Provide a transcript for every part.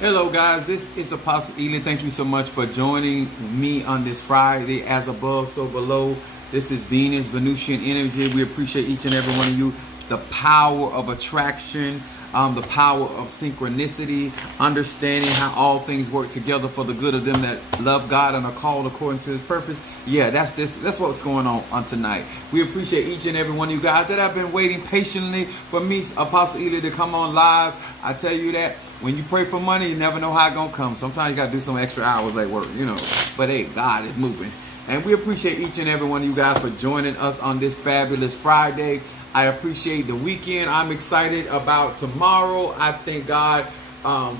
Hello, guys. This is Apostle Ely. Thank you so much for joining me on this Friday. As above, so below. This is Venus, Venusian energy. We appreciate each and every one of you. The power of attraction, the power of synchronicity, understanding how all things work together for the good of them that love God and are called according to His purpose. Yeah, that's what's going on tonight. We appreciate each and every one of you guys that have been waiting patiently for me, Apostle Ely, to come on live. I tell you that when you pray for money, you never know how it's gonna come. Sometimes you gotta do some extra hours at work, But hey, God is moving. And we appreciate each and every one of you guys for joining us on this fabulous Friday. I appreciate the weekend. I'm excited about tomorrow. I thank God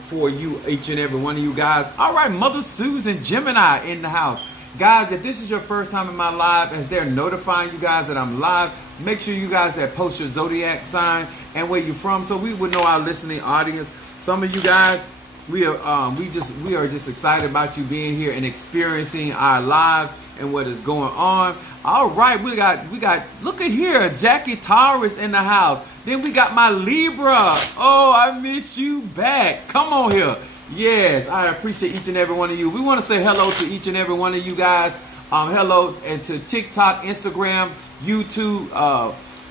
for you, each and every one of you guys. All right, Mother Susan Gemini in the house. Guys, if this is your first time in my live, as they're notifying you guys that I'm live, make sure you guys that post your zodiac sign and where you're from, so we would know our listening audience. Some of you guys, we are just excited about you being here and experiencing our lives and what is going on. All right, we got look at here, Jackie Taurus in the house. Then we got my Libra. Oh, I miss you back. Come on here. Yes, I appreciate each and every one of you. We want to say hello to each and every one of you guys. Hello and to TikTok, Instagram, YouTube,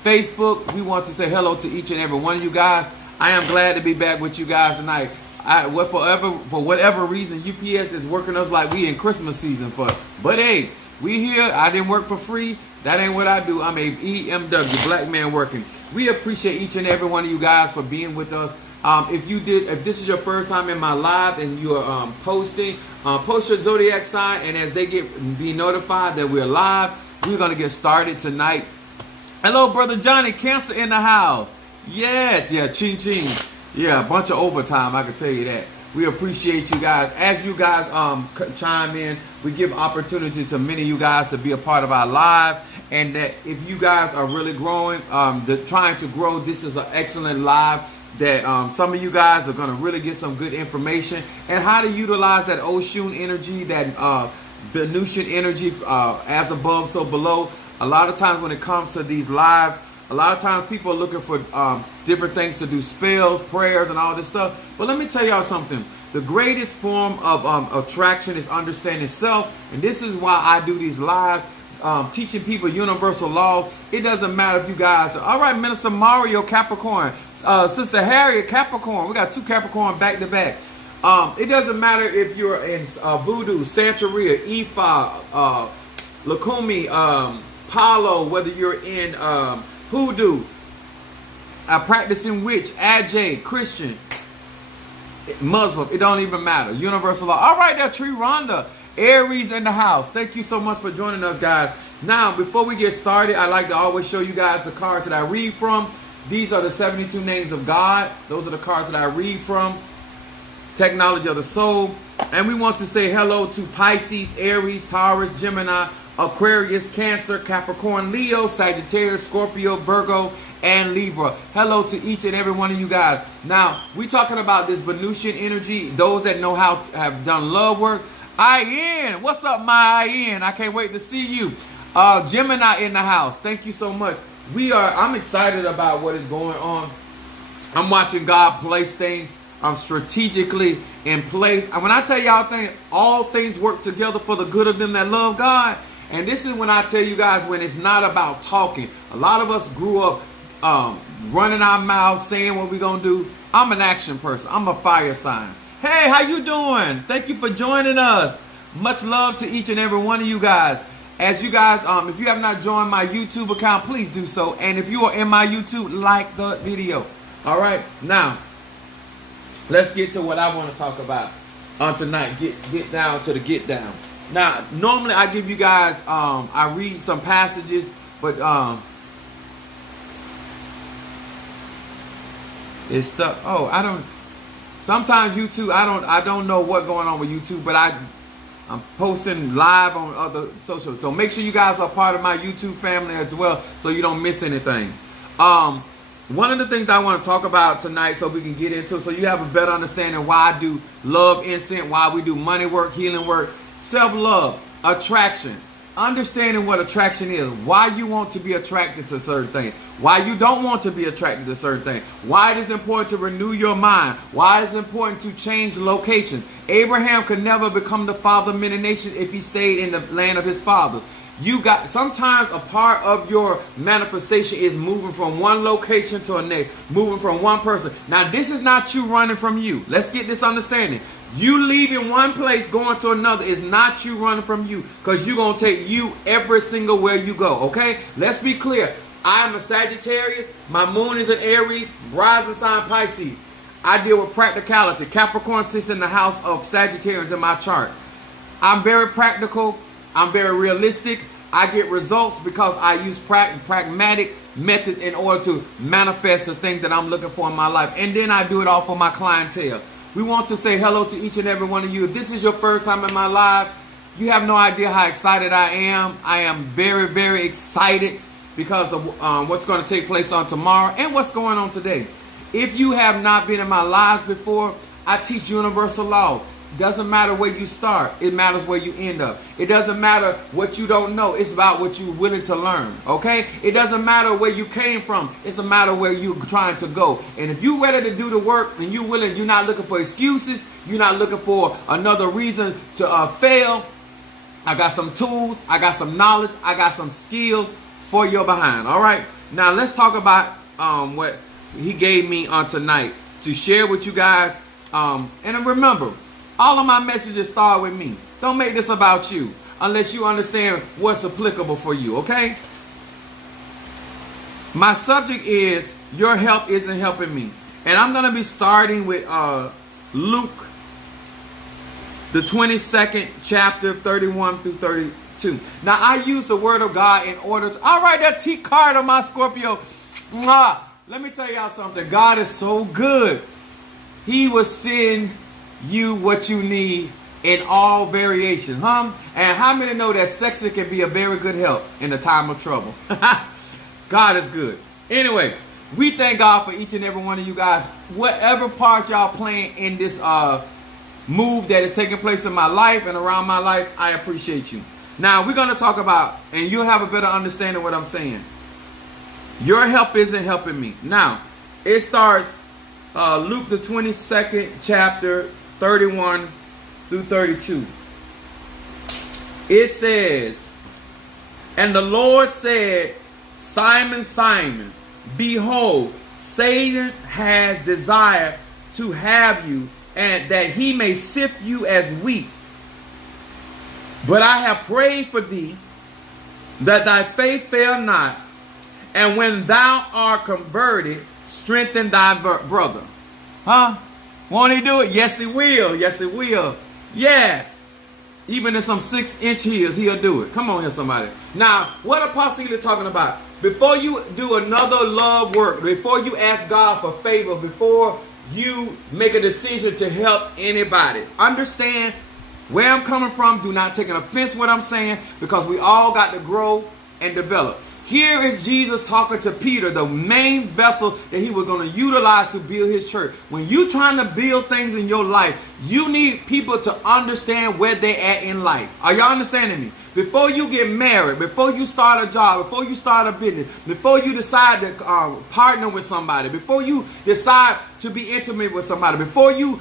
Facebook. We want to say hello to each and every one of you guys. I am glad to be back with you guys tonight. For whatever reason, UPS is working us like we in Christmas season for. But hey, we here. I didn't work for free. That ain't what I do. I'm a EMW, black man working. We appreciate each and every one of you guys for being with us. If this is your first time in my live and you are posting, post your zodiac sign, and as they be notified that we're live, we're gonna get started tonight. Hello, brother Johnny, Cancer in the house. Yeah, ching ching. Yeah, a bunch of overtime, I can tell you that. We appreciate you guys. As you guys chime in, we give opportunity to many of you guys to be a part of our live. And that if you guys are really growing, trying to grow, this is an excellent live that some of you guys are going to really get some good information and how to utilize that Oshun energy, that Venusian energy, as above, so below. A lot of times when it comes to these lives, a lot of times people are looking for different things to do, spells, prayers, and all this stuff. But let me tell y'all something. The greatest form of attraction is understanding self. And this is why I do these lives, teaching people universal laws. It doesn't matter if you guys are, all right, Minister Mario, Capricorn. Sister Harriet, Capricorn. We got two Capricorn back to back. It doesn't matter if you're in Voodoo, Santeria, Ifa, Lakumi, Palo, whether you're in Hoodoo, practicing witch, Ajay, Christian, Muslim, it don't even matter. Universal law. All right, there, Tree Rhonda, Aries in the house. Thank you so much for joining us, guys. Now, before we get started, I like to always show you guys the cards that I read from. These are the 72 names of God. Those are the cards that I read from. Technology of the soul. And we want to say hello to Pisces, Aries, Taurus, Gemini, Aquarius, Cancer, Capricorn, Leo, Sagittarius, Scorpio, Virgo, and Libra. Hello to each and every one of you guys. Now, we're talking about this Venusian energy. Those that know how to have done love work. IN, what's up, my IN? I can't wait to see you. Gemini in the house. Thank you so much. I'm excited about what is going on. I'm watching God place things strategically in place. And when I tell y'all all things work together for the good of them that love God. And this is when I tell you guys, when it's not about talking. A lot of us grew up running our mouths, saying what we're going to do. I'm an action person. I'm a fire sign. Hey, how you doing? Thank you for joining us. Much love to each and every one of you guys. As you guys, if you have not joined my YouTube account, please do so. And if you are in my YouTube, like the video. All right. Now, let's get to what I want to talk about tonight. Get down to the get down. Now, normally I give you guys, I read some passages, but it's stuff. Oh, I don't. Sometimes YouTube, I don't know what's going on with YouTube, but I'm posting live on other social. So make sure you guys are part of my YouTube family as well, so you don't miss anything. One of the things I want to talk about tonight, so we can get into it, so you have a better understanding why I do love instant, why we do money work, healing work, self-love, attraction. understanding what attraction is, why you want to be attracted to certain things, why you don't want to be attracted to certain things, why it is important to renew your mind, why it's important to change location. Abraham could never become the father of many nations if he stayed in the land of his father. You got, sometimes a part of your manifestation is moving from one location to a next, moving from one person. Now, this is not you running from you. Let's get this understanding. You leaving one place, going to another is not you running from you, because you're going to take you every single where you go, okay? Let's be clear. I am a Sagittarius. My moon is in Aries, rising sign Pisces. I deal with practicality. Capricorn sits in the house of Sagittarius in my chart. I'm very practical. I'm very realistic. I get results because I use pragmatic methods in order to manifest the things that I'm looking for in my life. And then I do it all for my clientele. We want to say hello to each and every one of you. If this is your first time in my live, you have no idea how excited I am. I am very, very excited because of what's going to take place on tomorrow and what's going on today. If you have not been in my lives before, I teach universal laws. Doesn't matter where you start. It matters where you end up. It doesn't matter what you don't know. It's about what you're willing to learn. Okay? It doesn't matter where you came from. It's a matter where you're trying to go. And if you're ready to do the work and you're willing, you're not looking for excuses. You're not looking for another reason to fail. I got some tools. I got some knowledge. I got some skills for your behind. All right? Now let's talk about what he gave me on tonight to share with you guys. And remember, all of my messages start with me. Don't make this about you unless you understand what's applicable for you, okay? My subject is, your help isn't helping me. And I'm going to be starting with Luke, the 22nd chapter, 31 through 32. Now, I use the word of God in order to... All right, that T card on my Scorpio. Mwah. Let me tell y'all something. God is so good. He will send you what you need in all variations, huh? And how many know that sexy can be a very good help in a time of trouble? God is good. Anyway, we thank God for each and every one of you guys. Whatever part y'all playing in this move that is taking place in my life and around my life, I appreciate you. Now, we're going to talk about, and you'll have a better understanding of what I'm saying. Your help isn't helping me. Now, it starts Luke the 22nd chapter, 31 through 32. It says, and the Lord said, Simon, Simon, behold, Satan has desired to have you, and that he may sift you as wheat. But I have prayed for thee, that thy faith fail not, and when thou art converted, strengthen thy brother. Huh? Won't he do it? Yes, he will. Yes, he will. Yes. Even in some 6-inch heels, he'll do it. Come on here, somebody. Now, what Apostle Ely talking about? Before you do another love work, before you ask God for favor, before you make a decision to help anybody, understand where I'm coming from. Do not take an offense what I'm saying, because we all got to grow and develop. Here is Jesus talking to Peter, the main vessel that he was going to utilize to build his church. When you're trying to build things in your life, you need people to understand where they're at in life. Are y'all understanding me? Before you get married, before you start a job, before you start a business, before you decide to partner with somebody, before you decide to be intimate with somebody, before you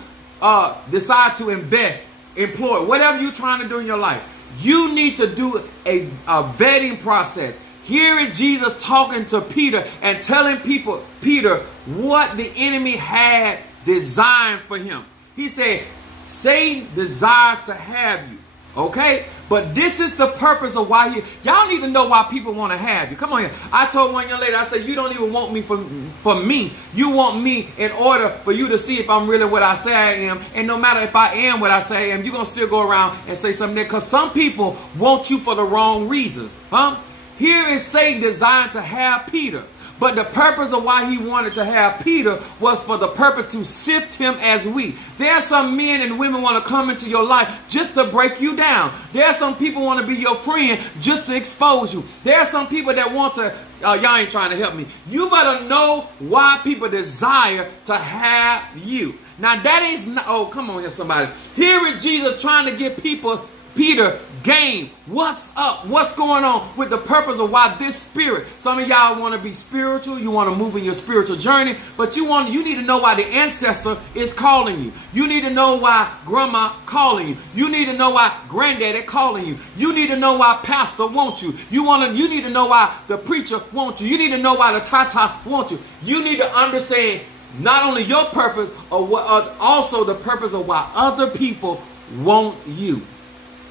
decide to invest, employ, whatever you're trying to do in your life, you need to do a vetting process. Here is Jesus talking to Peter and telling Peter what the enemy had designed for him. He said, Satan desires to have you. Okay? But this is the purpose of why y'all need to know why people want to have you. Come on here. I told one young lady, I said, you don't even want me for me. You want me in order for you to see if I'm really what I say I am. And no matter if I am what I say I am, you're going to still go around and say something there. Because some people want you for the wrong reasons. Huh? Here is Satan designed to have Peter. But the purpose of why he wanted to have Peter was for the purpose to sift him as wheat. There are some men and women want to come into your life just to break you down. There are some people want to be your friend just to expose you. There are some people that want to, y'all ain't trying to help me. You better know why people desire to have you. Now that is not, oh, come on here somebody. Here is Jesus trying to get people Peter game. What's up? What's going on with the purpose of why this spirit? Some of y'all want to be spiritual. You want to move in your spiritual journey, but you need to know why the ancestor is calling you. You need to know why grandma calling you. You need to know why granddaddy calling you. You need to know why pastor wants you. You need to know why the preacher wants you. You need to know why the tata wants you. You need to understand not only your purpose, also the purpose of why other people want you.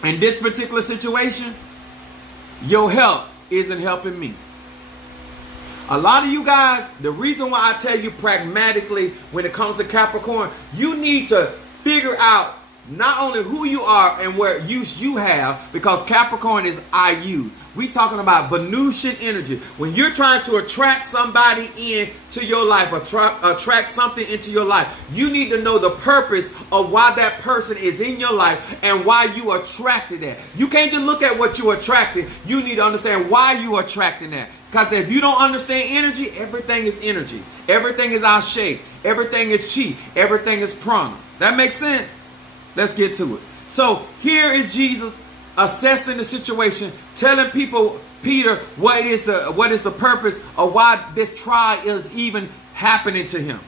In this particular situation, your help isn't helping me. A lot of you guys, the reason why I tell you pragmatically when it comes to Capricorn, you need to figure out not only who you are and where use you have, because Capricorn is I use. We talking about Venusian energy. When you're trying to attract somebody into your life, attract something into your life, you need to know the purpose of why that person is in your life and why you attracted that. You can't just look at what you attracted. You need to understand why you attracting that. Because if you don't understand energy, everything is energy. Everything is our shape. Everything is chi. Everything is prana. That makes sense? Let's get to it. So here is Jesus assessing the situation, telling Peter, what is the purpose of why this trial is even happening to him.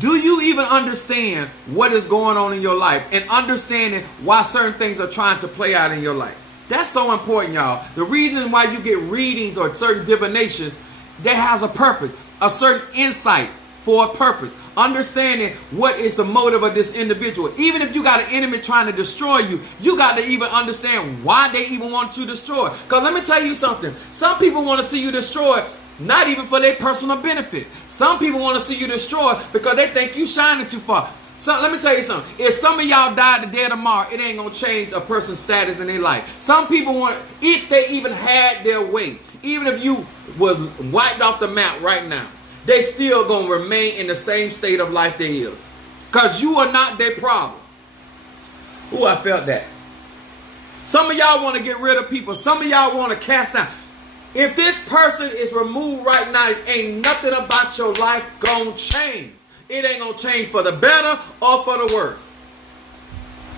Do you even understand what is going on in your life and understanding why certain things are trying to play out in your life? That's so important, y'all. The reason why you get readings or certain divinations, that has a purpose, a certain insight for a purpose. Understanding what is the motive of this individual. Even if you got an enemy trying to destroy you, you got to even understand why they even want you destroyed. Because let me tell you something. Some people want to see you destroyed, not even for their personal benefit. Some people want to see you destroyed because they think you shining too far. So let me tell you something. If some of y'all died today or tomorrow, it ain't going to change a person's status in their life. Some people want, if they even had their way, even if you was wiped off the map right now, they still going to remain in the same state of life they is. Because you are not their problem. Ooh, I felt that. Some of y'all want to get rid of people. Some of y'all want to cast down. If this person is removed right now, ain't nothing about your life going to change. It ain't going to change for the better or for the worse.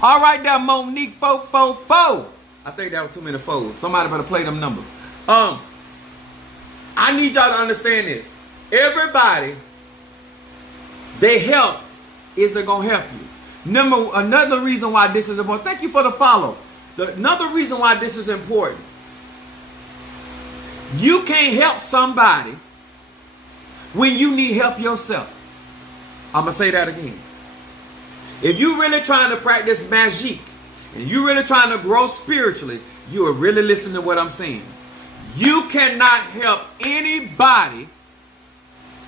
All right, there, Monique 444. I think that was too many foes. Somebody better play them numbers. I need y'all to understand this. Everybody, their help isn't going to help you. Another reason why this is important. Thank you for the follow. Another reason why this is important. You can't help somebody when you need help yourself. I'm going to say that again. If you're really trying to practice magic and you're really trying to grow spiritually, you are really listening to what I'm saying. You cannot help anybody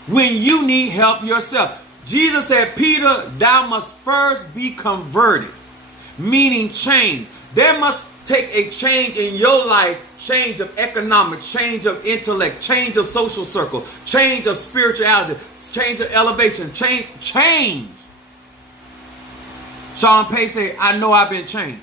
when you need help yourself. Jesus said, Peter, thou must first be converted, meaning change. There must take a change in your life, change of economic, change of intellect, change of social circle, change of spirituality, change of elevation, change. Sean Pay said, I know I've been changed.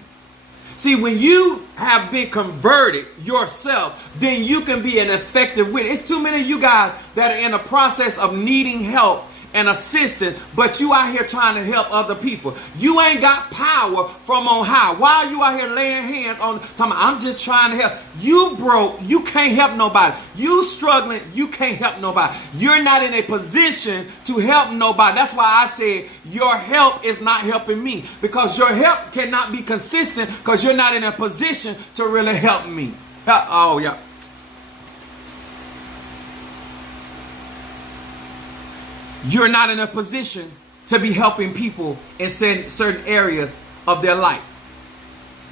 See, when you have been converted yourself, then you can be an effective witness. It's too many of you guys that are in the process of needing help and assistance, but you out here trying to help other people. You ain't got power from on high. Why are you out here laying hands on, talking, I'm just trying to help? You broke, you can't help nobody. You struggling, you can't help nobody. You're not in a position to help nobody. That's why I said your help is not helping me, because your help cannot be consistent because you're not in a position to really help me. Oh, yeah. You're not in a position to be helping people in certain areas of their life.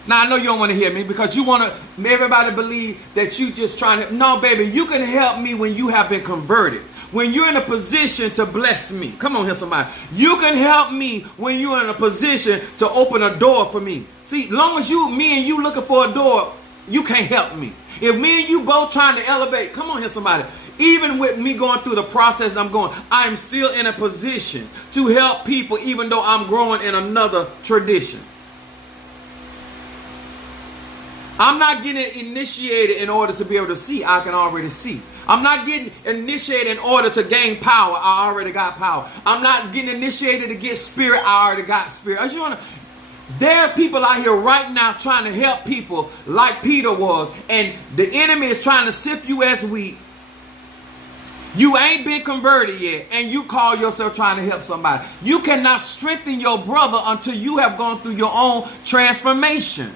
Now, I know you don't want to hear me because you want everybody to believe that you just trying to. No, baby, you can help me when you have been converted. When you're in a position to bless me. Come on here, somebody. You can help me when you're in a position to open a door for me. See, as long as me and you looking for a door, you can't help me. If me and you both trying to elevate, come on here, somebody. Even with me going through the process I'm still in a position to help people even though I'm growing in another tradition. I'm not getting initiated in order to be able to see. I can already see. I'm not getting initiated in order to gain power. I already got power. I'm not getting initiated to get spirit. I already got spirit. There are people out here right now trying to help people like Peter was. And the enemy is trying to sift you as wheat. You ain't been converted yet, and you call yourself trying to help somebody. You cannot strengthen your brother until you have gone through your own transformation.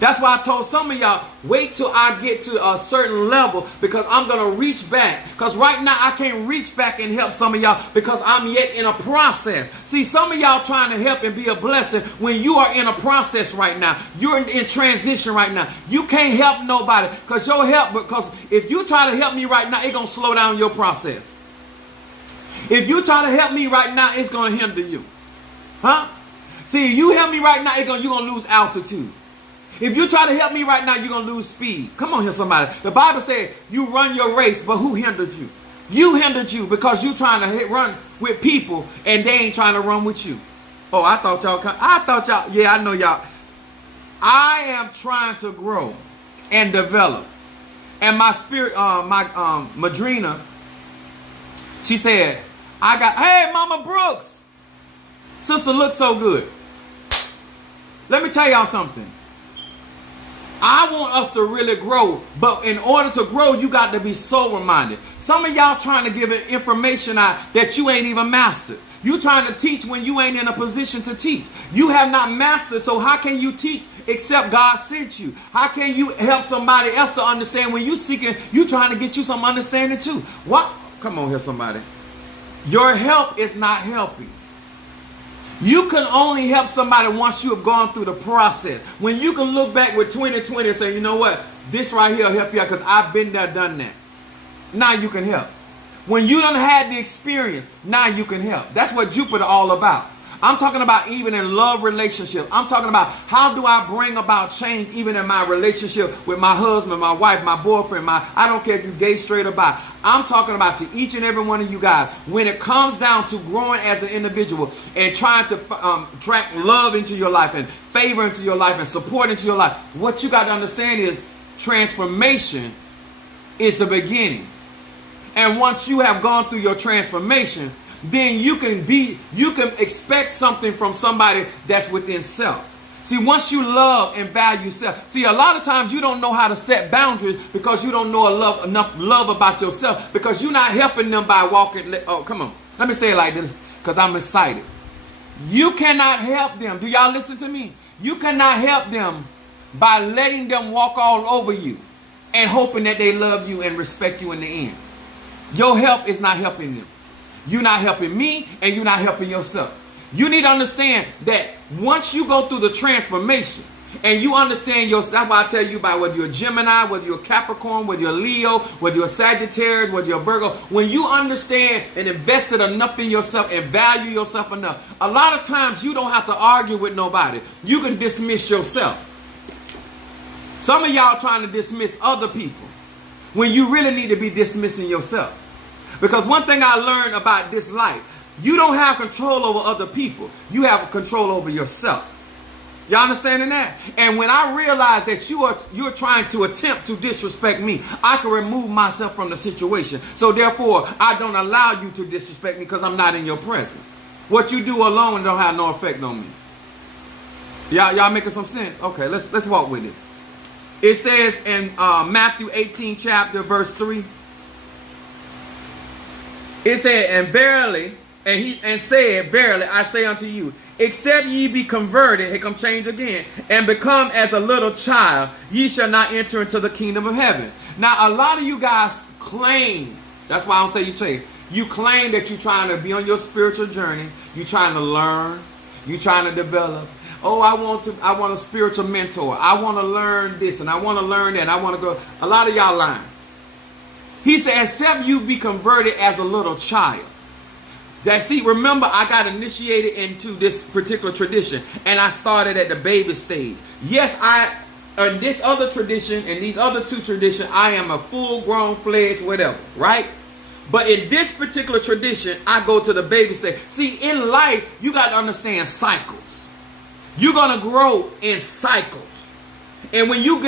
That's why I told some of y'all, wait till I get to a certain level, because I'm going to reach back. Because right now I can't reach back and help some of y'all because I'm yet in a process. See, some of y'all trying to help and be a blessing when you are in a process right now. You're in transition right now. You can't help nobody because if you try to help me right now, it's going to slow down your process. If you try to help me right now, it's going to hinder you. Huh? See, you help me right now, you're going to lose altitude. If you try to help me right now, you're going to lose speed. Come on here, somebody. The Bible said you run your race, but who hindered you? You hindered you because you're trying to run with people and they ain't trying to run with you. Oh, I thought y'all, yeah, I know y'all. I am trying to grow and develop. And my spirit, Madrina, she said, hey, Mama Brooks, sister looks so good. Let me tell y'all something. I want us to really grow, but in order to grow, you got to be sober-minded. Some of y'all trying to give information out that you ain't even mastered. You trying to teach when you ain't in a position to teach. You have not mastered, so how can you teach except God sent you? How can you help somebody else to understand when you seeking, you trying to get you some understanding too? What? Come on here, somebody. Your help is not helping. You can only help somebody once you have gone through the process. When you can look back with 2020 and say, you know what? This right here will help you out because I've been there, done that. Now you can help. When you done had the experience, now you can help. That's what Jupiter all about. I'm talking about even in love relationships. I'm talking about how do I bring about change even in my relationship with my husband, my wife, my boyfriend, I don't care if you're gay, straight, or bi. I'm talking about to each and every one of you guys. When it comes down to growing as an individual and trying to track love into your life and favor into your life and support into your life, what you got to understand is transformation is the beginning. And once you have gone through your transformation, then you can expect something from somebody that's within self. See, once you love and value self, see, a lot of times you don't know how to set boundaries because you don't know enough love about yourself, because you're not helping them by walking. Oh, come on. Let me say it like this because I'm excited. You cannot help them. Do y'all listen to me? You cannot help them by letting them walk all over you and hoping that they love you and respect you in the end. Your help is not helping them. You're not helping me, and you're not helping yourself. You need to understand that once you go through the transformation and you understand yourself, that's why I tell you about whether you're a Gemini, whether you're a Capricorn, whether you're a Leo, whether you're a Sagittarius, whether you're a Virgo, when you understand and invested enough in yourself and value yourself enough, a lot of times you don't have to argue with nobody. You can dismiss yourself. Some of y'all trying to dismiss other people when you really need to be dismissing yourself. Because one thing I learned about this life, you don't have control over other people. You have control over yourself. Y'all understanding that? And when I realize that you're trying to attempt to disrespect me, I can remove myself from the situation. So therefore, I don't allow you to disrespect me because I'm not in your presence. What you do alone don't have no effect on me. Y'all making some sense? Okay, let's walk with this. It says in Matthew 18 chapter verse 3. It said, and said, verily, I say unto you, except ye be converted, here come change again, and become as a little child, ye shall not enter into the kingdom of heaven. Now, a lot of you guys claim, that's why I don't say you change, you claim that you're trying to be on your spiritual journey, you're trying to learn, you're trying to develop. Oh, I want a spiritual mentor. I want to learn this, and I want to learn that. I want to go. A lot of y'all lying. He said, except you be converted as a little child. Remember, I got initiated into this particular tradition, and I started at the baby stage. Yes, in this other tradition, and these other two traditions, I am a full-grown, fledged, whatever, right? But in this particular tradition, I go to the baby stage. See, in life, you got to understand cycles. You're gonna grow in cycles. And when you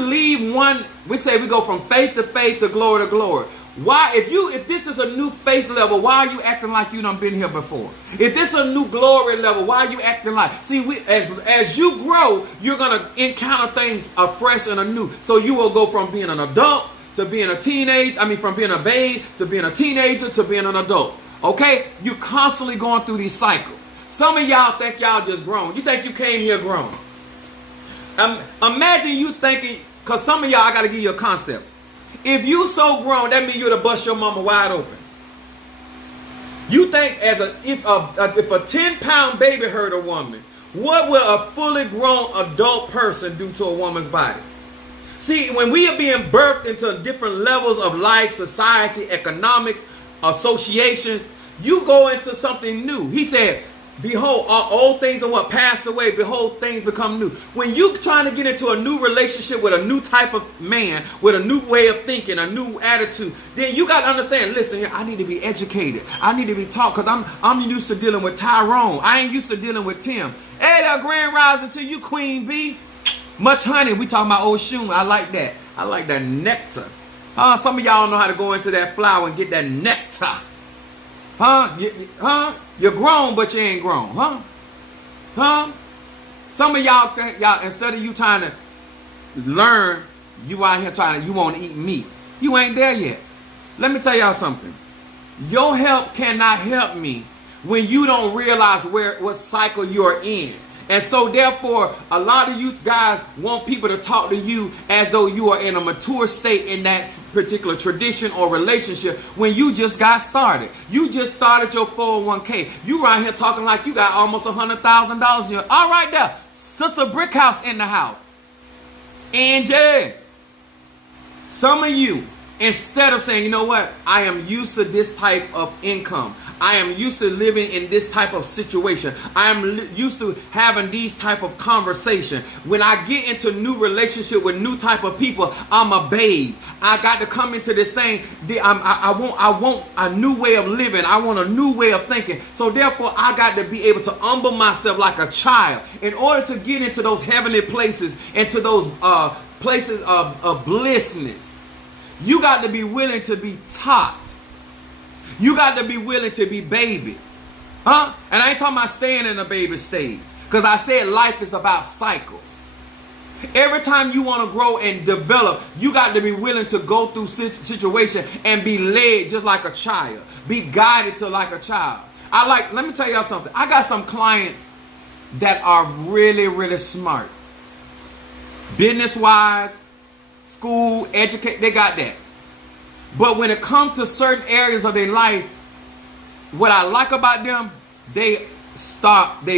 leave one, we say we go from faith to glory to glory. Why, if this is a new faith level, why are you acting like you done been here before? If this is a new glory level, why are you acting like? See, as you grow, you're gonna encounter things afresh and anew. So you will go from being an adult to being a teenager. I mean, from being a babe to being a teenager to being an adult. Okay, you constantly going through these cycles. Some of y'all think y'all just grown. You think you came here grown. Imagine you thinking, because some of y'all, I got to give you a concept. If you so grown, that means you'd have bust your mama wide open. You think if a 10-pound baby hurt a woman, what will a fully grown adult person do to a woman's body? See, when we are being birthed into different levels of life, society, economics, associations, you go into something new. He said, behold, all old things are what passed away. Behold, things become new. When you trying to get into a new relationship with a new type of man, with a new way of thinking, a new attitude, then you got to understand, listen here, I need to be educated. I need to be taught, because I'm used to dealing with Tyrone. I ain't used to dealing with Tim. Hey there, grand rising to you, Queen Bee. Much honey. We talking about old shoe. I like that. I like that nectar. Some of y'all know how to go into that flower and get that nectar. You're grown, but you ain't grown. Some of y'all think, instead of you trying to learn, you out here you want to eat meat. You ain't there yet. Let me tell y'all something. Your help cannot help me when you don't realize what cycle you're in. And so therefore, a lot of you guys want people to talk to you as though you are in a mature state in that particular tradition or relationship when you just got started. You just started your 401k. You right here talking like you got almost $100,000 in your... All right there. Sister Brickhouse in the house. Angie. Some of you, instead of saying, you know what? I am used to this type of income. I am used to living in this type of situation. I am used to having these type of conversation. When I get into new relationship with new type of people, I'm a babe. I got to come into this thing. I want a new way of living. I want a new way of thinking. So therefore, I got to be able to humble myself like a child in order to get into those heavenly places, into those places of blissness. You got to be willing to be taught. You got to be willing to be baby. And I ain't talking about staying in a baby stage. Because I said life is about cycles. Every time you want to grow and develop, you got to be willing to go through situation and be led just like a child. Be guided to like a child. Let me tell y'all something. I got some clients that are really, really smart. Business-wise, school, educate, they got that. But when it comes to certain areas of their life, what I like about them, they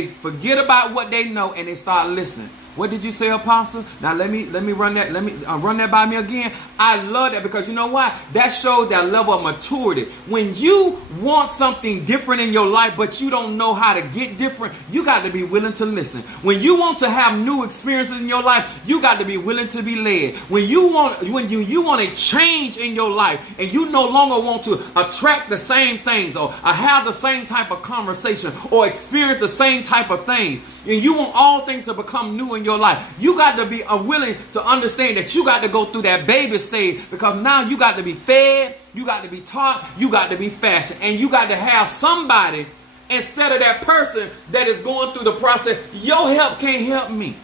forget about what they know and they start listening. What did you say, Apostle? Now let me run that. Let me run that by me again. I love that because you know why? That shows that level of maturity. When you want something different in your life, but you don't know how to get different, you got to be willing to listen. When you want to have new experiences in your life, you got to be willing to be led. When you want a change in your life, and you no longer want to attract the same things or have the same type of conversation or experience the same type of things, and you want all things to become new in your life, you got to be willing to understand that you got to go through that baby stage, because now you got to be fed, you got to be taught, you got to be fashioned, and you got to have somebody instead of that person that is going through the process. Your help can't help me.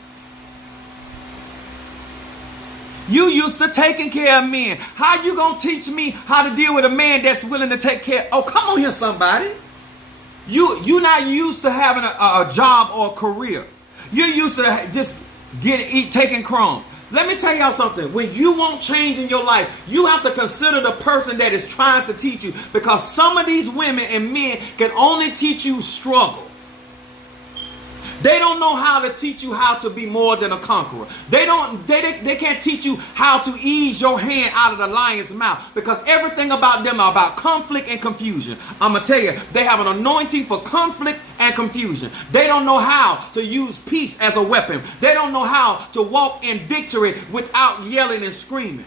You used to taking care of men. How you gonna teach me how to deal with a man that's willing to take care? Oh, come on here, somebody. You're not used to having a job or a career. You're used to just taking crumbs. Let me tell y'all something. When you want change in your life, you have to consider the person that is trying to teach you, because some of these women and men can only teach you struggle. They don't know how to teach you how to be more than a conqueror. They can't teach you how to ease your hand out of the lion's mouth, because everything about them are about conflict and confusion. I'm going to tell you, they have an anointing for conflict and confusion. They don't know how to use peace as a weapon. They don't know how to walk in victory without yelling and screaming.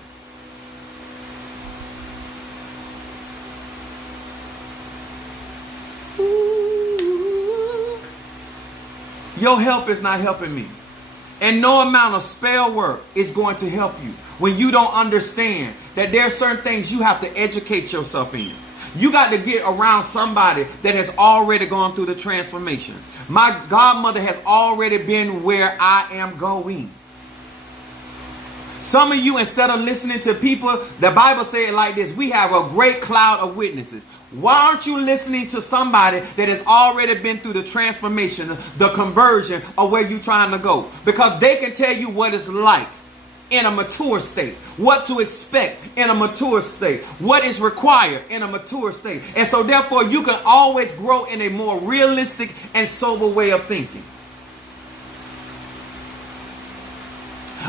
Your help is not helping me. And no amount of spell work is going to help you when you don't understand that there are certain things you have to educate yourself in. You got to get around somebody that has already gone through the transformation. My godmother has already been where I am going. Some of you, instead of listening to people, the Bible says it like this: we have a great cloud of witnesses. Why aren't you listening to somebody that has already been through the transformation, the conversion of where you're trying to go? Because they can tell you what it's like in a mature state, what to expect in a mature state, what is required in a mature state. And so therefore you can always grow in a more realistic and sober way of thinking.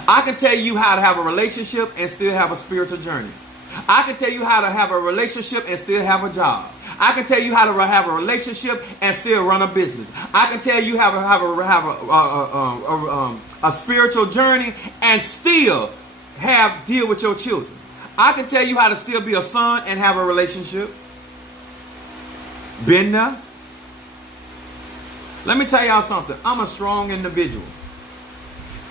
I can tell you how to have a relationship and still have a spiritual journey. I can tell you how to have a relationship and still have a job. I can tell you how to have a relationship and still run a business. I can tell you how to have a spiritual journey and still deal with your children. I can tell you how to still be a son and have a relationship. Been there. Let me tell y'all something. I'm a strong individual.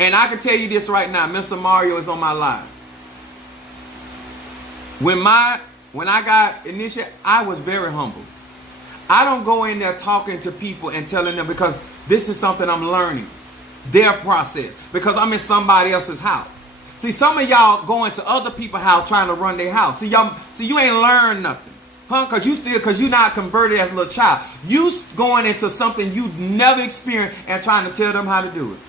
And I can tell you this right now. Mr. Mario is on my live. When I got initiated, I was very humble. I don't go in there talking to people and telling them, because this is something I'm learning. Their process. Because I'm in somebody else's house. See, some of y'all go into other people's house trying to run their house. See, you ain't learned nothing. Huh? Because you're not converted as a little child. You going into something you never experienced and trying to tell them how to do it.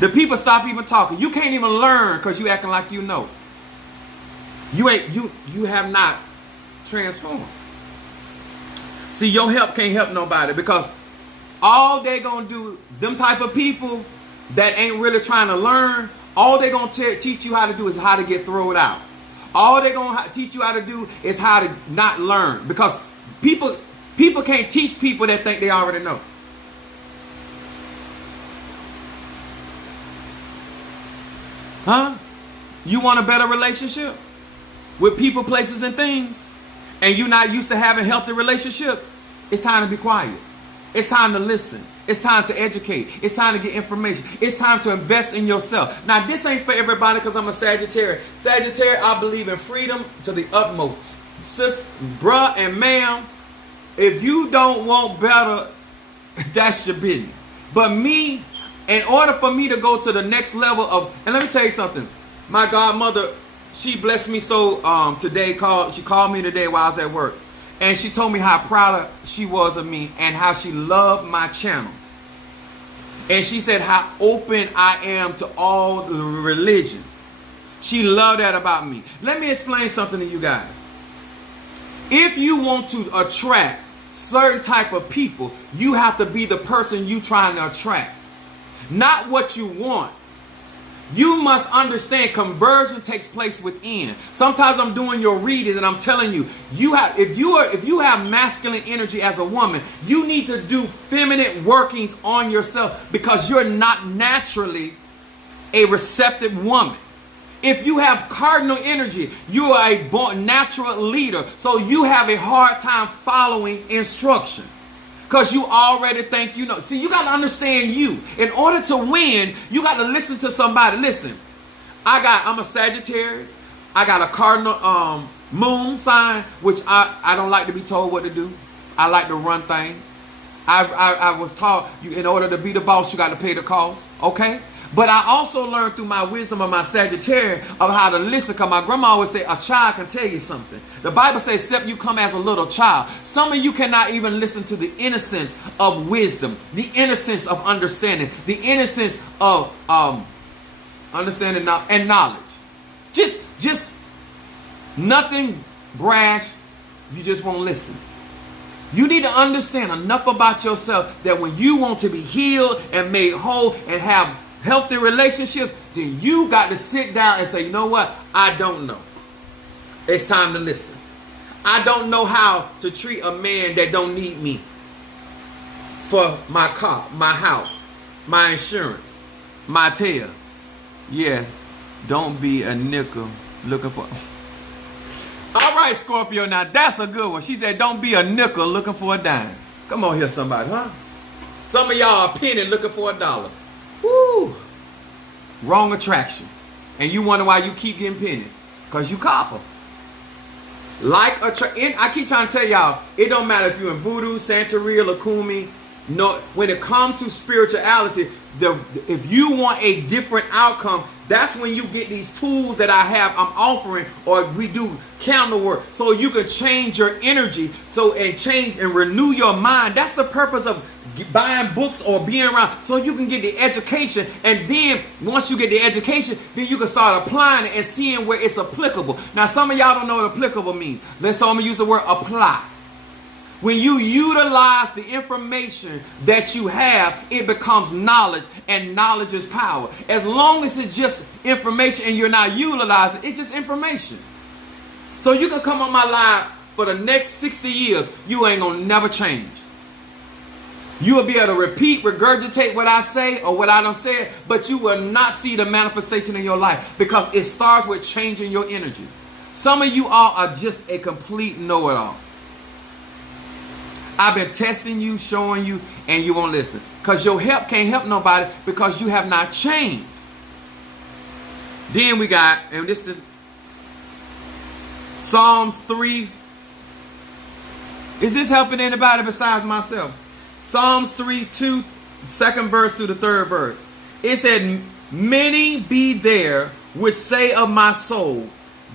The people stop even talking. You can't even learn because you acting like you know. You have not transformed. See, your help can't help nobody, because all they gonna do, them type of people that ain't really trying to learn, all they gonna teach you how to do is how to get thrown out. All they gonna teach you how to do is how to not learn, because people can't teach people that think they already know. Huh? You want a better relationship with people, places, and things, and you're not used to having healthy relationships? It's time to be quiet. It's time to listen. It's time to educate. It's time to get information. It's time to invest in yourself. Now, this ain't for everybody, because I'm a Sagittarius. Sagittarius, I believe in freedom to the utmost. Sis, bruh, and ma'am, if you don't want better, that's your business. But me, in order for me to go to the next level of, and let me tell you something. My godmother, she blessed me so today. She called me today while I was at work. And she told me how proud she was of me and how she loved my channel. And she said how open I am to all the religions. She loved that about me. Let me explain something to you guys. If you want to attract certain type of people, you have to be the person you trying to attract. Not what you want. You must understand conversion takes place within. Sometimes I'm doing your readings and I'm telling you, if you have masculine energy as a woman, you need to do feminine workings on yourself, because you're not naturally a receptive woman. If you have cardinal energy, you are a natural leader, so you have a hard time following instruction. Because you already think you know. See, you got to understand you. In order to win, you got to listen to somebody. Listen, I'm a Sagittarius. I got a cardinal moon sign, which I don't like to be told what to do. I like to run things. I was taught, in order to be the boss, you got to pay the cost. Okay? But I also learned through my wisdom of my Sagittarius of how to listen. Because my grandma always say, a child can tell you something. The Bible says, except you come as a little child. Some of you cannot even listen to the innocence of wisdom, the innocence of understanding, the innocence of understanding and knowledge. Just nothing brash. You just won't listen. You need to understand enough about yourself that when you want to be healed and made whole and have healthy relationship, then you got to sit down and say, you know what? I don't know. It's time to listen. I don't know how to treat a man that don't need me for my car, my house, my insurance, my tail. Yeah, don't be a nickel looking for. All right, Scorpio, now that's a good one. She said, don't be a nickel looking for a dime. Come on here, somebody, huh? Some of y'all are penny looking for $1. Woo! Wrong attraction. And you wonder why you keep getting pennies. Because you copper. I keep trying to tell y'all, it don't matter if you're in voodoo, Santeria, Lakumi. No, when it comes to spirituality, if you want a different outcome, that's when you get these tools that I'm offering, or we do candle work, so you can change your energy, and change and renew your mind. That's the purpose of buying books or being around, so you can get the education. And then once you get the education, then you can start applying it and seeing where it's applicable. Now, some of y'all don't know what applicable means. Let's use the word apply. When you utilize the information that you have, it becomes knowledge, and knowledge is power. As long as it's just information and you're not utilizing it, it's just information. So you can come on my live for the next 60 years, you ain't gonna never change. You will be able to repeat, regurgitate what I say or what I don't say, but you will not see the manifestation in your life, because it starts with changing your energy. Some of you all are just a complete know-it-all. I've been testing you, showing you, and you won't listen. Because your help can't help nobody, because you have not changed. Then we got, and this is Psalms 3. Is this helping anybody besides myself? Psalms 3:2, second verse through the third verse. It said, many be there which say of my soul,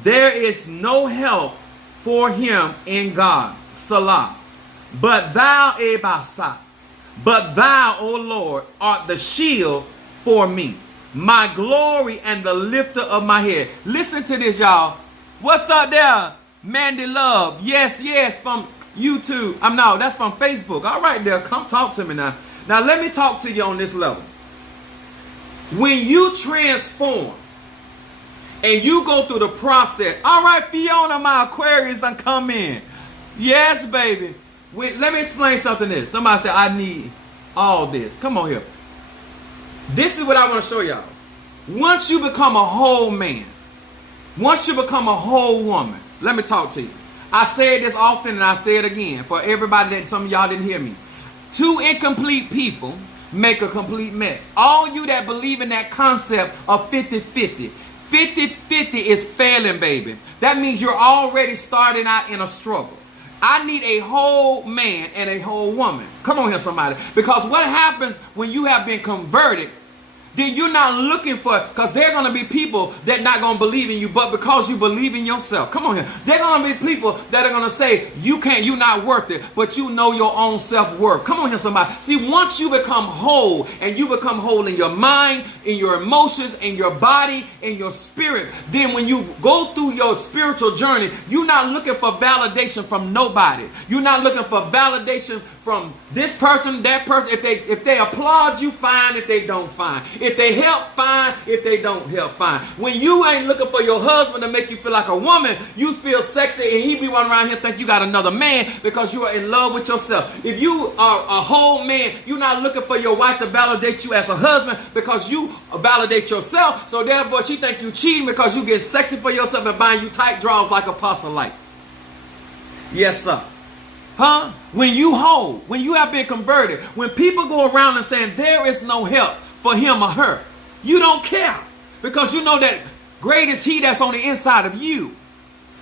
there is no help for him in God. Salah. But thou, Ebasa, but thou, O Lord, art the shield for me, my glory and the lifter of my head. Listen to this, y'all. What's up there? Mandy Love. Yes, from YouTube. No, that's from Facebook. All right, there. Come talk to me now. Now, let me talk to you on this level. When you transform and you go through the process. All right, Fiona, my Aquarius done come in. Yes, baby. Let me explain something this. Somebody said, I need all this. Come on here. This is what I want to show y'all. Once you become a whole man, once you become a whole woman, let me talk to you. I say this often and I say it again for everybody that some of y'all didn't hear me. Two incomplete people make a complete mess. All you that believe in that concept of 50-50. 50-50 is failing, baby. That means you're already starting out in a struggle. I need a whole man and a whole woman. Come on here, somebody. Because what happens when you have been converted, then you're not looking for, because there are going to be people that not going to believe in you, but because you believe in yourself. Come on here. There are going to be people that are going to say, you're not worth it, but you know your own self-worth. Come on here, somebody. See, once you become whole, and you become whole in your mind, in your emotions, in your body, in your spirit, then when you go through your spiritual journey, you're not looking for validation from nobody. You're not looking for validation from this person, that person. If they applaud you, fine. If they don't, fine. If they help, fine. If they don't help, fine. When you ain't looking for your husband to make you feel like a woman, you feel sexy, and he be running around here think you got another man because you are in love with yourself. If you are a whole man, you're not looking for your wife to validate you as a husband because you validate yourself. So therefore, she think you cheating because you get sexy for yourself and buying you tight drawers like Apostle Light. Yes, sir. Huh? When you whole, when you have been converted, when people go around and saying there is no help for him or her, you don't care, because you know that great is he that's on the inside of you.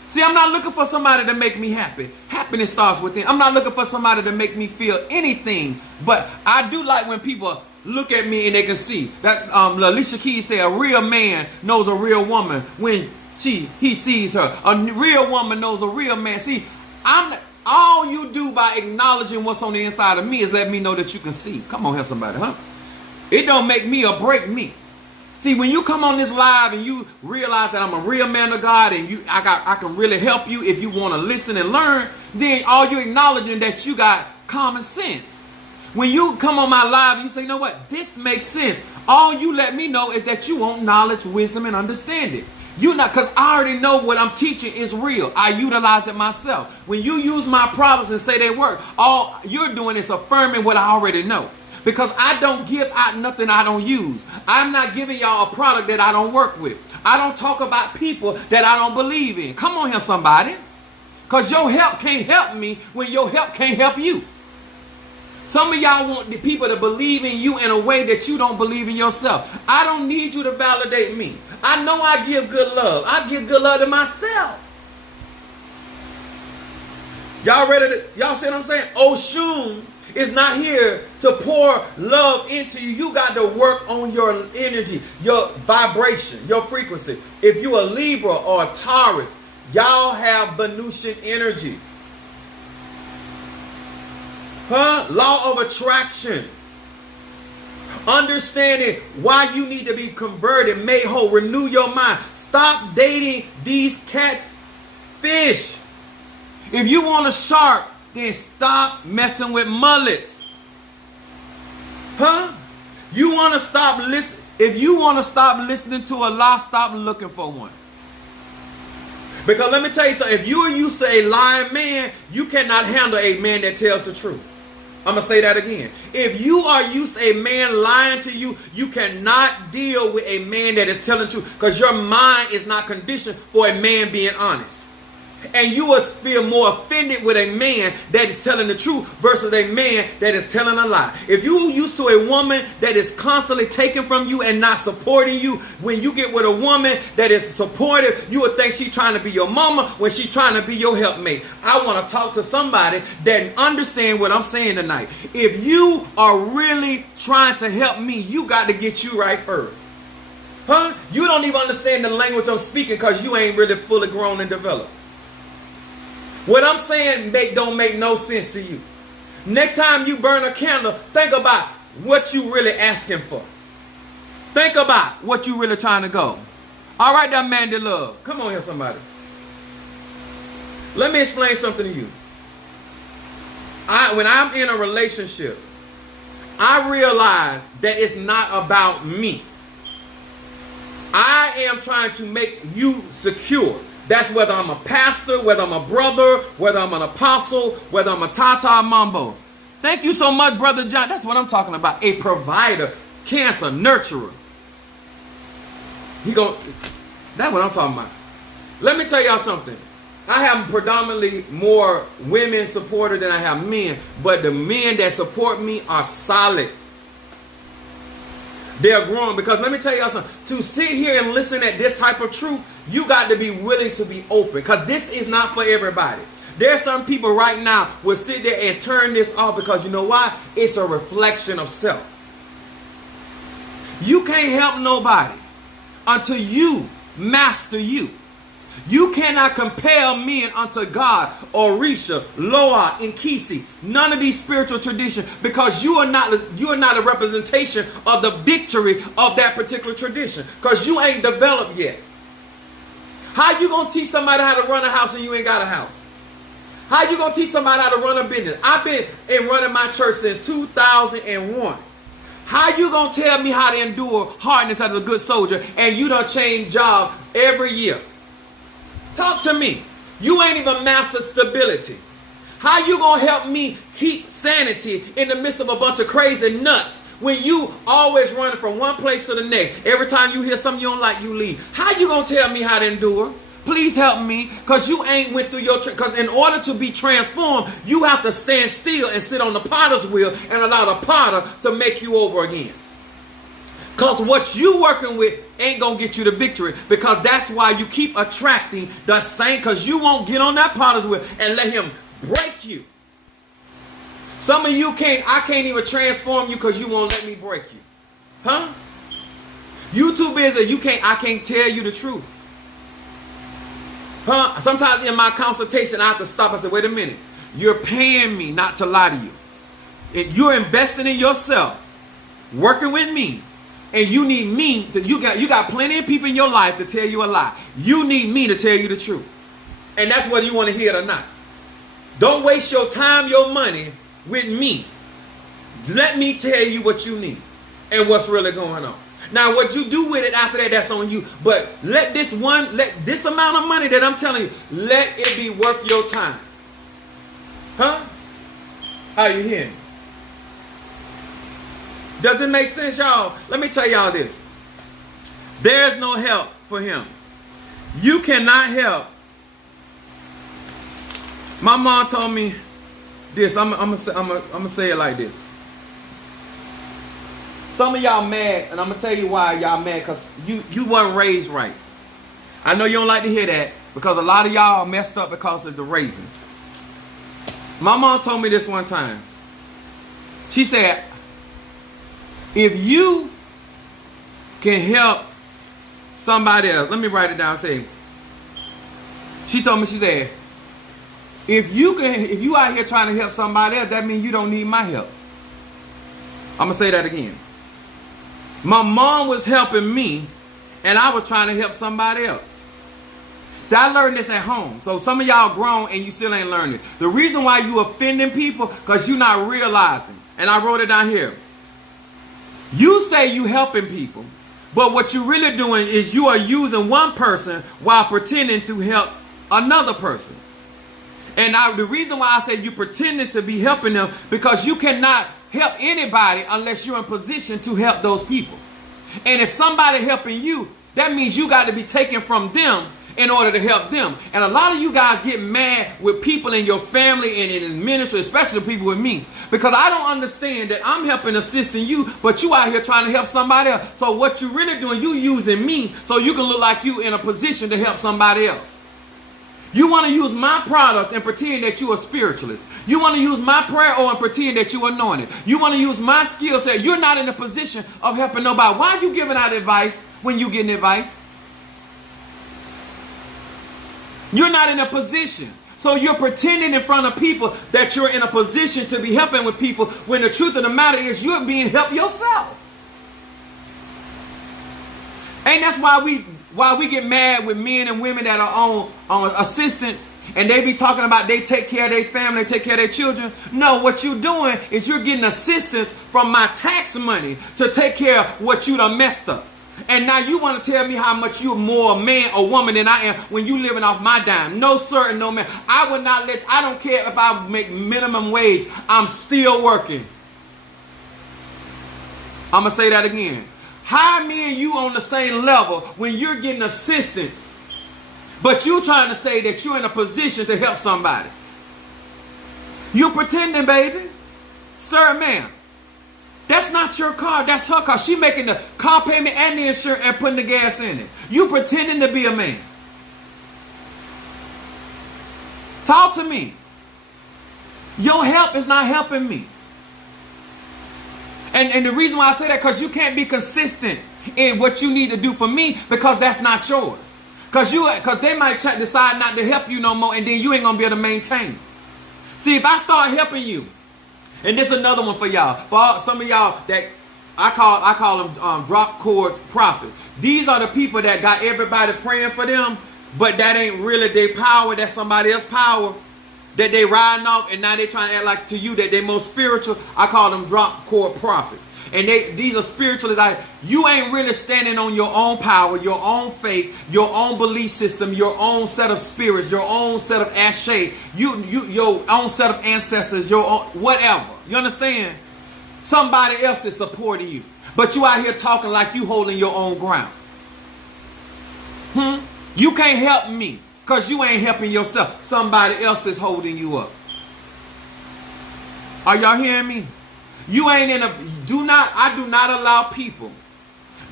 See, I'm not looking for somebody to make me happy. Happiness starts within. I'm not looking for somebody to make me feel anything, but I do like when people look at me and they can see that Alicia Keys said a real man knows a real woman when he sees her. A real woman knows a real man. See, all you do by acknowledging what's on the inside of me is let me know that you can see. Come on here, somebody, huh? It don't make me or break me. See, when you come on this live and you realize that I'm a real man of God and I can really help you if you want to listen and learn, then all you acknowledging that you got common sense. When you come on my live and you say, you know what, this makes sense. All you let me know is that you want knowledge, wisdom, and understanding. You not, because I already know what I'm teaching is real. I utilize it myself. When you use my products and say they work, all you're doing is affirming what I already know. Because I don't give out nothing I don't use. I'm not giving y'all a product that I don't work with. I don't talk about people that I don't believe in. Come on here, somebody. Because your help can't help me when your help can't help you. Some of y'all want the people to believe in you in a way that you don't believe in yourself. I don't need you to validate me. I know I give good love. I give good love to myself. Y'all ready to, y'all see what I'm saying? Oshun is not here to pour love into you. You got to work on your energy, your vibration, your frequency. If you're a Libra or a Taurus, y'all have Venusian energy. Law of attraction. Understanding why you need to be converted, made whole, renew your mind. Stop dating these catfish. If you want a shark, then stop messing with mullets. You want to stop listening. If you want to stop listening to a lie, stop looking for one. Because let me tell you something. If you are used to a lying man, you cannot handle a man that tells the truth. I'm going to say that again. If you are used to a man lying to you, you cannot deal with a man that is telling the truth. Because your mind is not conditioned for a man being honest. And you will feel more offended with a man that is telling the truth versus a man that is telling a lie. If you're used to a woman that is constantly taking from you and not supporting you, when you get with a woman that is supportive, you would think she's trying to be your mama when she's trying to be your helpmate. I want to talk to somebody that understands what I'm saying tonight. If you are really trying to help me, you got to get you right first. You don't even understand the language I'm speaking because you ain't really fully grown and developed. What I'm saying don't make no sense to you. Next time you burn a candle, think about what you really asking for. Think about what you really trying to go. All right, that man that love. Come on here, somebody. Let me explain something to you. When I'm in a relationship, I realize that it's not about me. I am trying to make you secure. That's whether I'm a pastor, whether I'm a brother, whether I'm an apostle, whether I'm a Tata Mambo. Thank you so much, Brother John. That's what I'm talking about. A provider, cancer, nurturer. That's what I'm talking about. Let me tell y'all something. I have predominantly more women supporters than I have men. But the men that support me are solid. They're growing. Because let me tell y'all something. To sit here and listen at this type of truth, you got to be willing to be open. Because this is not for everybody. There are some people right now will sit there and turn this off because you know why? It's a reflection of self. You can't help nobody until you master you. You cannot compel men unto God, Orisha, Loa, and Kisi. None of these spiritual traditions, because you are not a representation of the victory of that particular tradition. Because you ain't developed yet. How you gonna teach somebody how to run a house and you ain't got a house? How you gonna teach somebody how to run a business? I've been running my church since 2001. How you gonna tell me how to endure hardness as a good soldier and you done change job every year? Talk to me. You ain't even mastered stability. How you gonna help me keep sanity in the midst of a bunch of crazy nuts when you always running from one place to the next? Every time you hear something you don't like, you leave. How you gonna tell me how to endure? Please help me, because you ain't went through your... Because in order to be transformed, you have to stand still and sit on the potter's wheel and allow the potter to make you over again. Because what you working with ain't going to get you the victory. Because that's why you keep attracting the same... Because you won't get on that potter's wheel and let him break you. Some of you can't... I can't even transform you because you won't let me break you. Huh? You too busy. I can't tell you the truth. Huh? Sometimes in my consultation, I have to stop and say, wait a minute. You're paying me not to lie to you. If you're investing in yourself, working with me, and you need me to, you got plenty of people in your life to tell you a lie. You need me to tell you the truth. And that's whether you want to hear it or not. Don't waste your time, your money with me. Let me tell you what you need and what's really going on. Now, what you do with it after that, that's on you. But let this amount of money that I'm telling you, let it be worth your time. Huh? Are you hearing me? Does it make sense, y'all? Let me tell y'all this. There's no help for him. You cannot help. My mom told me this. I'm gonna say it like this. Some of y'all mad, and I'm gonna tell you why y'all mad, because you weren't raised right. I know you don't like to hear that, because a lot of y'all are messed up because of the raising. My mom told me this one time. She said, if you can help somebody else, let me write it down. She told me, she said, if you out here trying to help somebody else, that means you don't need my help. I'm gonna say that again. My mom was helping me, and I was trying to help somebody else. See, I learned this at home. So some of y'all grown and you still ain't learning. The reason why you offending people, because you're not realizing. And I wrote it down here. You say you helping people, but what you're really doing is you are using one person while pretending to help another person. And the reason why I say you pretending to be helping them, because you cannot help anybody unless you're in position to help those people. And if somebody helping you, that means you got to be taken from them in order to help them. And a lot of you guys get mad with people in your family and in ministry, especially people with me, because I don't understand that I'm helping, assisting you, but you out here trying to help somebody else. So what you really doing, you using me so you can look like you in a position to help somebody else. You want to use my product and pretend that you are spiritualist. You want to use my prayer oil and pretend that you are anointed. You want to use my skill set. You're not in a position of helping nobody. Why are you giving out advice when you getting advice? You're not in a position. So you're pretending in front of people that you're in a position to be helping with people, when the truth of the matter is you're being helped yourself. And that's why we get mad with men and women that are on assistance, and they be talking about they take care of their family, take care of their children. No, what you're doing is you're getting assistance from my tax money to take care of what you done messed up. And now you want to tell me how much you're more a man or woman than I am when you living off my dime. No, sir, and no, man. I would not let you. I don't care if I make minimum wage. I'm still working. I'm going to say that again. How me and you on the same level when you're getting assistance, but you trying to say that you're in a position to help somebody? You pretending, baby. Sir, ma'am. That's not your car. That's her car. She making the car payment and the insurance and putting the gas in it. You pretending to be a man. Talk to me. Your help is not helping me. And the reason why I say that, because you can't be consistent in what you need to do for me, because that's not yours. Because they might decide not to help you no more, and then you ain't going to be able to maintain. See, if I start helping you, and this is another one for y'all. For some of y'all that I call them drop cord prophets. These are the people that got everybody praying for them, but that ain't really their power. That's somebody else's power that they riding off, and now they trying to act like to you that they most spiritual. I call them drop cord prophets. And these are spiritualists. Like, you ain't really standing on your own power, your own faith, your own belief system, your own set of spirits, your own set of ashe, your own set of ancestors, your own whatever. You understand? Somebody else is supporting you, but you out here talking like you holding your own ground. You can't help me because you ain't helping yourself. Somebody else is holding you up. Are y'all hearing me? You ain't in a, I do not allow people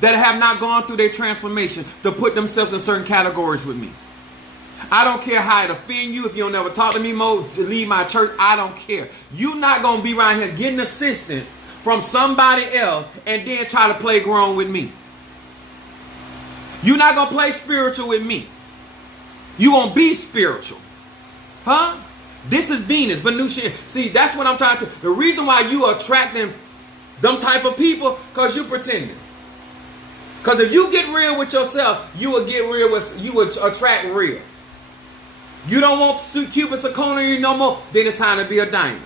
that have not gone through their transformation to put themselves in certain categories with me. I don't care how it offend you. If you don't ever talk to me more, to leave my church, I don't care. You're not going to be around here getting assistance from somebody else and then try to play grown with me. You're not going to play spiritual with me. You're going to be spiritual. Huh? This is Venus, Venusian. See, that's what I'm trying to. The reason why you are attracting them type of people, because you pretending. Because if you get real with yourself, you will get real with, you will attract real. You don't want Cupid zirconia no more, then it's time to be a diamond.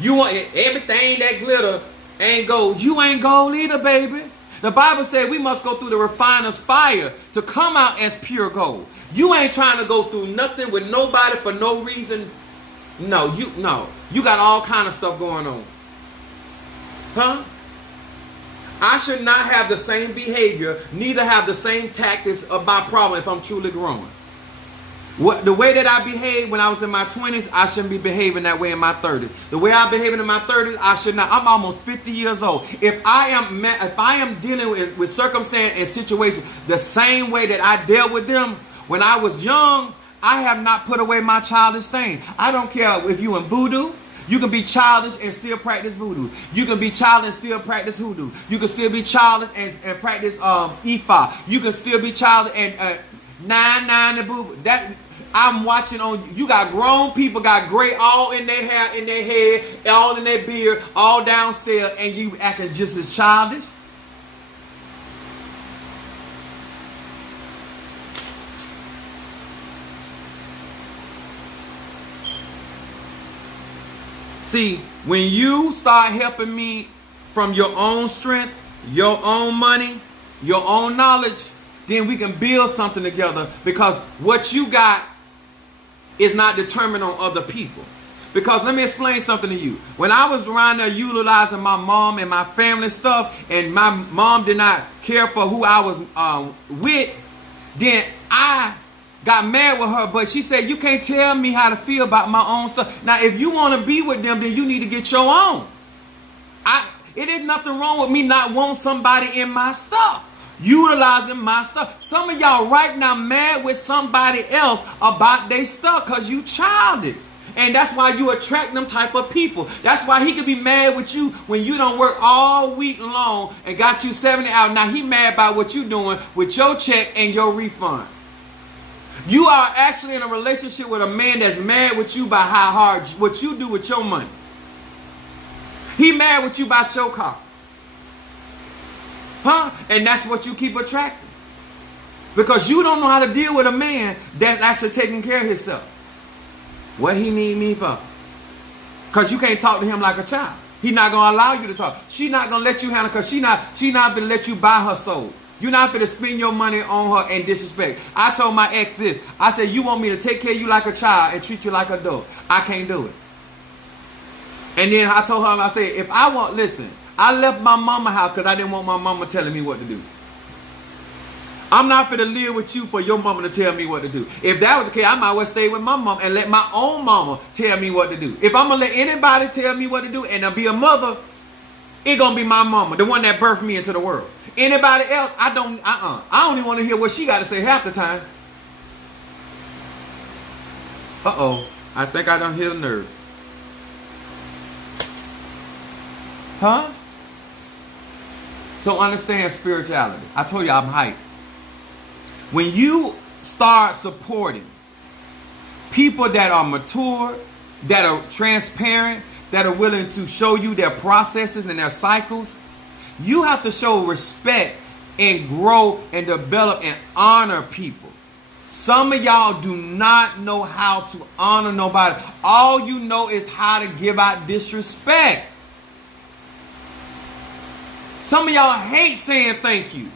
You want everything that glitter ain't gold. You ain't gold either, baby. The Bible said we must go through the refiner's fire to come out as pure gold. You ain't trying to go through nothing with nobody for no reason. No. You got all kind of stuff going on. Huh? I should not have the same behavior, neither have the same tactics of my problem if I'm truly growing. The way that I behaved when I was in my 20s, I shouldn't be behaving that way in my 30s. The way I'm behaving in my 30s, I should not. I'm almost 50 years old. If I am dealing with circumstance and situations the same way that I dealt with them when I was young, I have not put away my childish thing. I don't care if you in voodoo. You can be childish and still practice voodoo. You can be childish and still practice hoodoo. You can still be childish and practice Ifa. You can still be childish and nine and boo. That I'm watching on. You got grown people got gray all in their hair, in their head, all in their beard, all downstairs, and you acting just as childish. See, when you start helping me from your own strength, your own money, your own knowledge, then we can build something together, because what you got is not determined on other people. Because let me explain something to you. When I was around there utilizing my mom and my family stuff, and my mom did not care for who I was with, then I got mad with her. But she said, you can't tell me how to feel about my own stuff. Now, if you want to be with them, then you need to get your own. It is nothing wrong with me not wanting somebody in my stuff, utilizing my stuff. Some of y'all right now mad with somebody else about their stuff because you childish. And that's why you attract them type of people. That's why he could be mad with you when you don't work all week long and got you 70 hours. Now he mad about what you doing with your check and your refund. You are actually in a relationship with a man that's mad with you by how hard what you do with your money. He mad with you about your car. Huh? And that's what you keep attracting. Because you don't know how to deal with a man that's actually taking care of himself. What he need me for? Because you can't talk to him like a child. He's not going to allow you to talk. She's not going to let you handle, because she not going to let you buy her soul. You're not going to spend your money on her and disrespect. I told my ex this. I said, you want me to take care of you like a child and treat you like a dog. I can't do it. And then I told her, I said, if I want, listen, I left my mama house because I didn't want my mama telling me what to do. I'm not going to live with you for your mama to tell me what to do. If that was the case, I might well stay with my mom and let my own mama tell me what to do. If I'm going to let anybody tell me what to do and be a mother, it's going to be my mama, the one that birthed me into the world. Anybody else, I don't even want to hear what she got to say half the time. Uh-oh. I think I done hit a nerve. Huh? So understand spirituality. I told you I'm hyped. When you start supporting people that are mature, that are transparent, that are willing to show you their processes and their cycles, you have to show respect and grow and develop and honor people. Some of y'all do not know how to honor nobody. All you know is how to give out disrespect. Some of y'all hate saying thank you.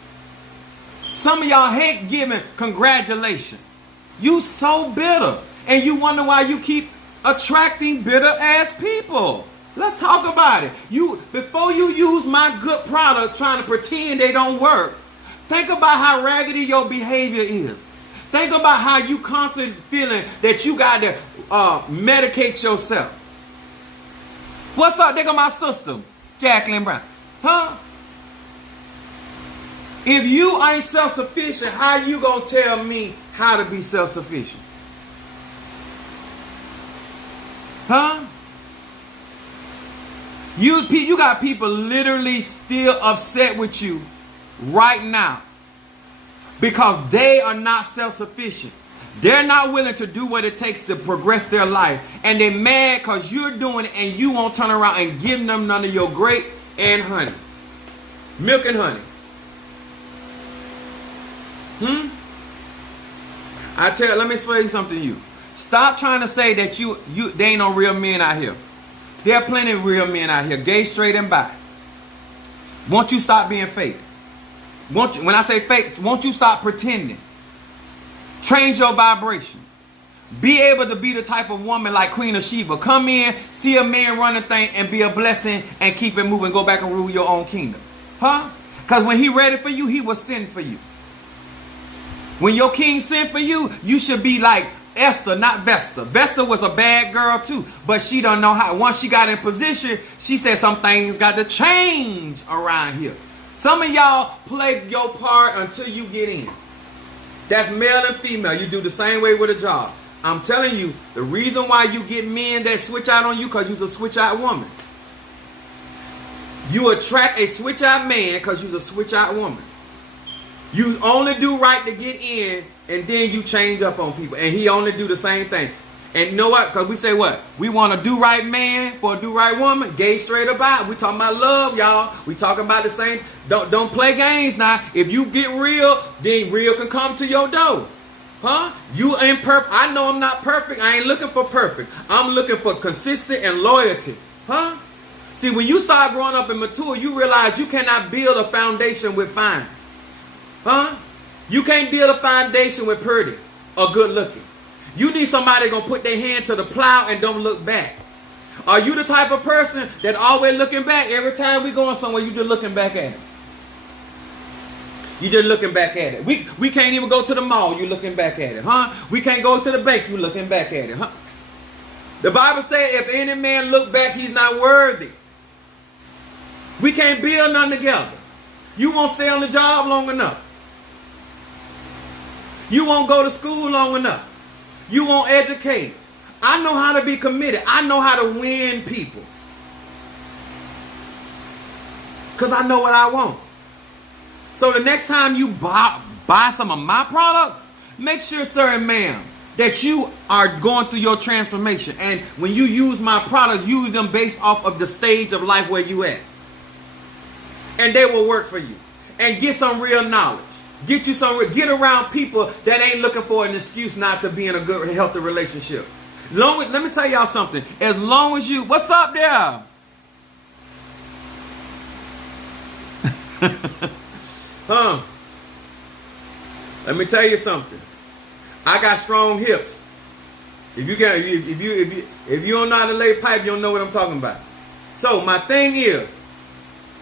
Some of y'all hate giving congratulations. You so bitter. And you wonder why you keep attracting bitter ass people. Let's talk about it. Before you use my good product trying to pretend they don't work, think about how raggedy your behavior is. Think about how you constantly feeling that you got to medicate yourself. What's up? There go my sister, Jacqueline Brown. Huh? If you ain't self-sufficient, how you gonna tell me how to be self-sufficient? Huh? You got people literally still upset with you right now because they are not self-sufficient. They're not willing to do what it takes to progress their life. And they're mad because you're doing it and you won't turn around and give them none of your grape and honey. Milk and honey. Let me explain something to you. Stop trying to say that there ain't no real men out here. There are plenty of real men out here, gay, straight, and bi. Won't you stop being fake? When I say fake, won't you stop pretending? Change your vibration. Be able to be the type of woman like Queen of Sheba. Come in, see a man run a thing, and be a blessing, and keep it moving. Go back and rule your own kingdom. Huh? Because when he ready for you, he will send for you. When your king sent for you, you should be like Esther, not Vesta. Vesta was a bad girl too, but she don't know how. Once she got in position, she said some things got to change around here. Some of y'all play your part until you get in. That's male and female. You do the same way with a job. I'm telling you, the reason why you get men that switch out on you because you're a switch out woman. You attract a switch out man because you're a switch out woman. You only do right to get in, and then you change up on people. And he only do the same thing. And you know what? Because we say what? We want a do-right man for a do-right woman. Gay straight about. We talking about love, y'all. We talking about the same. Don't play games now. If you get real, then real can come to your door. Huh? You ain't perfect. I know I'm not perfect. I ain't looking for perfect. I'm looking for consistent and loyalty. Huh? See, when you start growing up and mature, you realize you cannot build a foundation with fine. Huh? You can't build a foundation with pretty or good looking. You need somebody gonna put their hand to the plow and don't look back. Are you the type of person that always looking back? Every time we going somewhere, you just looking back at it. You just looking back at it. We can't even go to the mall, you looking back at it, huh? We can't go to the bank, you looking back at it, huh? The Bible says if any man look back, he's not worthy. We can't build none together. You won't stay on the job long enough. You won't go to school long enough. You won't educate. I know how to be committed. I know how to win people. Because I know what I want. So the next time you buy some of my products, make sure, sir and ma'am, that you are going through your transformation. And when you use my products, use them based off of the stage of life where you at. And they will work for you. And get some real knowledge. Get around people that ain't looking for an excuse not to be in a good, healthy relationship. Let me tell y'all something. As long as you, what's up there? Let me tell you something. I got strong hips. If you don't know how to lay pipe, you don't know what I'm talking about. So my thing is,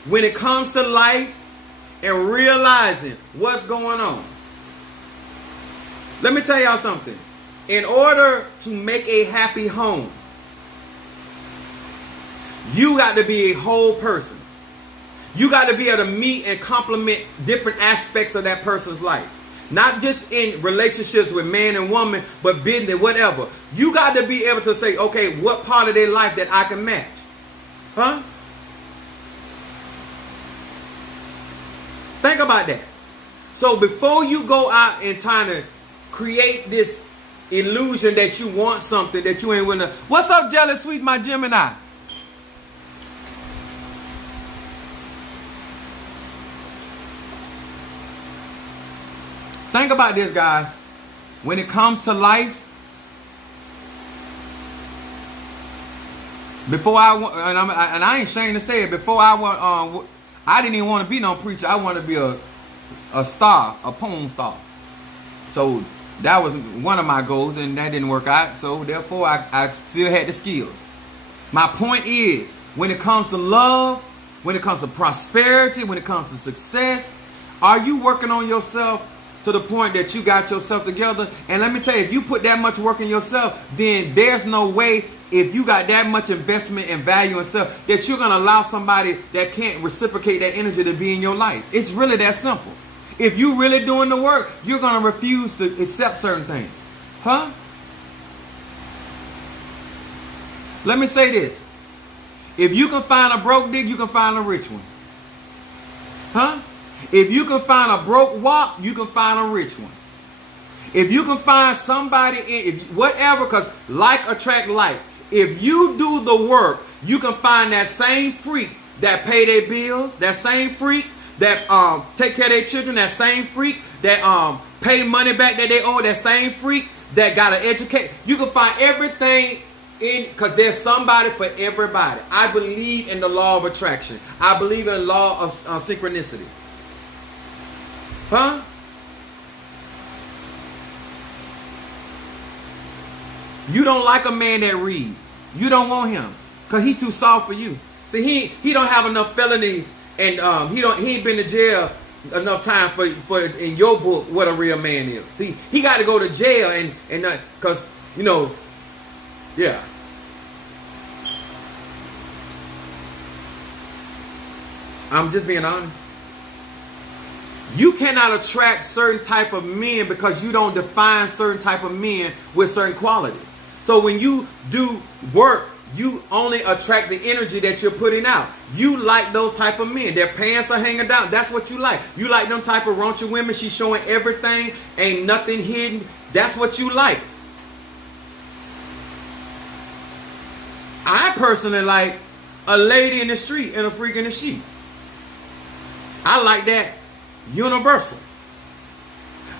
when it comes to life and realizing what's going on, let me tell y'all something. In order to make a happy home, you got to be a whole person. You got to be able to meet and complement different aspects of that person's life. Not just in relationships with man and woman, but business, whatever. You got to be able to say, okay, what part of their life that I can match? Huh? Think about that. So before you go out and trying to create this illusion that you want something that you ain't willing to. What's up, Jealous Sweets, my Gemini? Think about this, guys. When it comes to life, before I ain't ashamed to say it, before I didn't even want to be no preacher. I wanted to be a star, a porn star. So that was one of my goals, and that didn't work out. So therefore, I still had the skills. My point is, when it comes to love, when it comes to prosperity, when it comes to success, are you working on yourself to the point that you got yourself together? And let me tell you, if you put that much work in yourself, then there's no way, if you got that much investment and value in self, that you're going to allow somebody that can't reciprocate that energy to be in your life. It's really that simple. If you really doing the work, you're going to refuse to accept certain things. Huh? Let me say this. If you can find a broke dick, you can find a rich one. Huh? If you can find a broke wop, you can find a rich one. If you can find somebody, whatever, because like attract like. If you do the work, you can find that same freak that pay their bills, that same freak that take care of their children, that same freak that pay money back that they owe, that same freak that got to educate. You can find everything in, because there's somebody for everybody. I believe in the law of attraction. I believe in the law of synchronicity. Huh? You don't like a man that read. You don't want him because he's too soft for you. See, he don't have enough felonies, and he ain't been to jail enough time for in your book what a real man is. See, he got to go to jail and because yeah. I'm just being honest. You cannot attract certain type of men because you don't define certain type of men with certain qualities. So when you do work, you only attract the energy that you're putting out. You like those type of men. Their pants are hanging down. That's what you like. You like them type of raunchy women. She's showing everything. Ain't nothing hidden. That's what you like. I personally like a lady in the street and a freak in the sheet. I like that universal.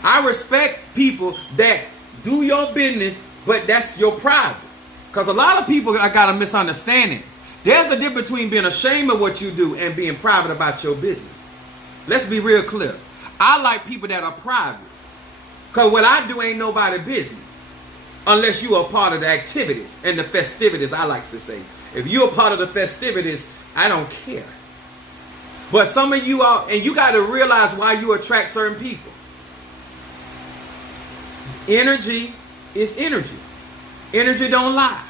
I respect people that do your business, but that's your private. Because a lot of people got a misunderstanding. There's a difference between being ashamed of what you do and being private about your business. Let's be real clear. I like people that are private. Because what I do ain't nobody's business. Unless you are part of the activities and the festivities, I like to say. If you're a part of the festivities, I don't care. But some of you are, and you got to realize why you attract certain people. Energy is energy. Energy don't lie.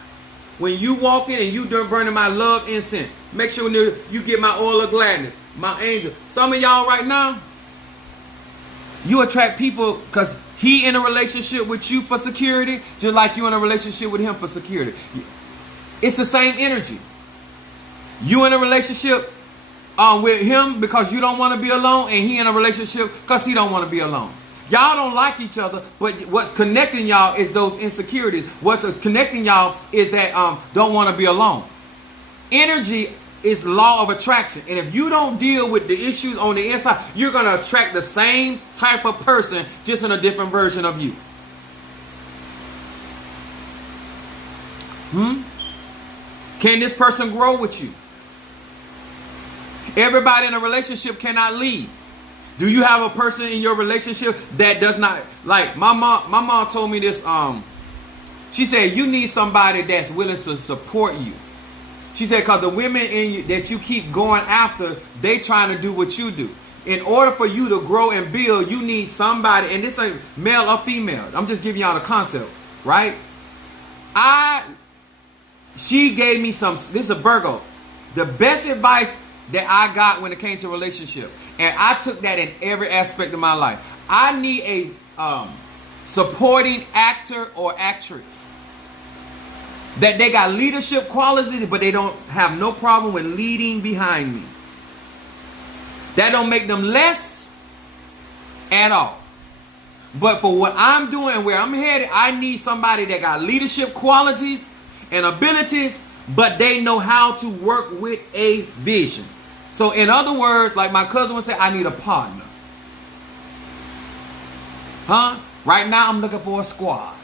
When you walk in and you done burning my love incense, make sure you get my oil of gladness, my angel. Some of y'all right now, you attract people because he in a relationship with you for security, just like you in a relationship with him for security. It's the same energy. You in a relationship with him because you don't want to be alone, and he in a relationship because he don't want to be alone. Y'all don't like each other, but what's connecting y'all is those insecurities. What's connecting y'all is that don't want to be alone. Energy is law of attraction, and if you don't deal with the issues on the inside, you're going to attract the same type of person, just in a different version of you. Can this person grow with you? Everybody in a relationship cannot lead. Do you have a person in your relationship that does not, like my mom told me this, she said you need somebody that's willing to support you. She said because the women in you that you keep going after, they trying to do what you do. In order for you to grow and build, you need somebody, and this ain't male or female. I'm just giving y'all the concept, right? She gave me this is a Virgo. The best advice that I got when it came to relationship. And I took that in every aspect of my life. I need a supporting actor or actress. That they got leadership qualities, but they don't have no problem with leading behind me. That don't make them less at all. But for what I'm doing and where I'm headed, I need somebody that got leadership qualities and abilities, but they know how to work with a vision. So in other words, like my cousin would say, I need a partner. Right now I'm looking for a squad.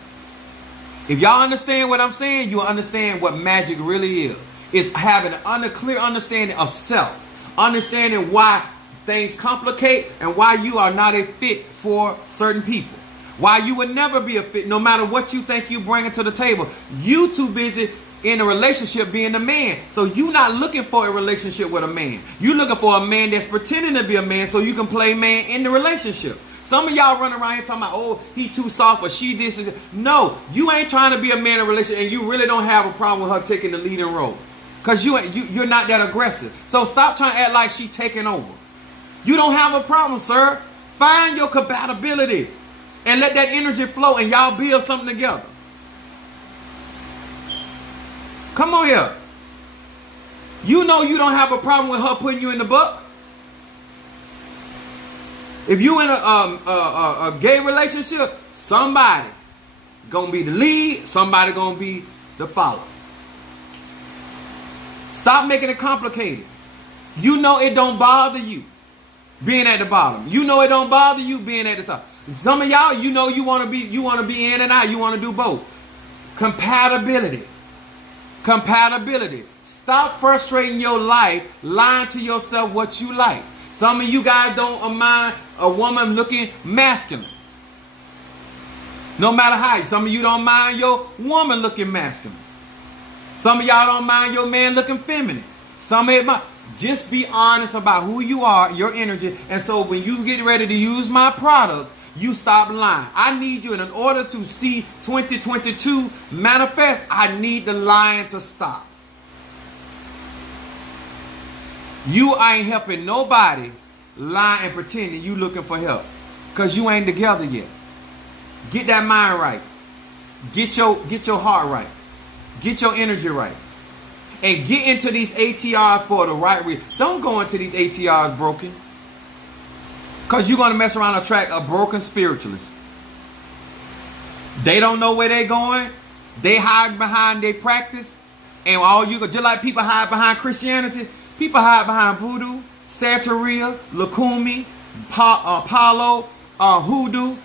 If y'all understand what I'm saying, you'll understand what magic really is. It's having a clear understanding of self. Understanding why things complicate and why you are not a fit for certain people. Why you would never be a fit, no matter what you think you bringing to the table. You too busy in a relationship being a man. So you're not looking for a relationship with a man. You're looking for a man that's pretending to be a man so you can play man in the relationship. Some of y'all running around here talking about, oh, he too soft or she this. No, you ain't trying to be a man in a relationship, and you really don't have a problem with her taking the leading role. Because you're not that aggressive. So stop trying to act like she taking over. You don't have a problem, sir. Find your compatibility and let that energy flow and y'all build something together. Come on here. You know you don't have a problem with her putting you in the book. If you in a gay relationship, somebody gonna be the lead, somebody gonna be the follower. Stop making it complicated. You know it don't bother you being at the bottom. You know it don't bother you being at the top. Some of y'all, you know you want to be in and out. You want to do both. Compatibility. Compatibility. Stop frustrating your life, lying to yourself what you like. Some of you guys don't mind a woman looking masculine. No matter how. Some of you don't mind your woman looking masculine. Some of y'all don't mind your man looking feminine. Some of it, Just be honest about who you are, your energy. And so when you get ready to use my product, you stop lying. I need you, and in order to see 2022 manifest, I need the lying to stop. You ain't helping nobody lying and pretending you looking for help, because you ain't together yet. Get that mind right. Get your heart right. Get your energy right. And get into these ATRs for the right reason. Don't go into these ATRs broken, because you're going to mess around and attract a broken spiritualist. They don't know where they're going. They hide behind their practice. And all you just like people hide behind Christianity, people hide behind voodoo, Santeria, Lukumi, Palo, hoodoo.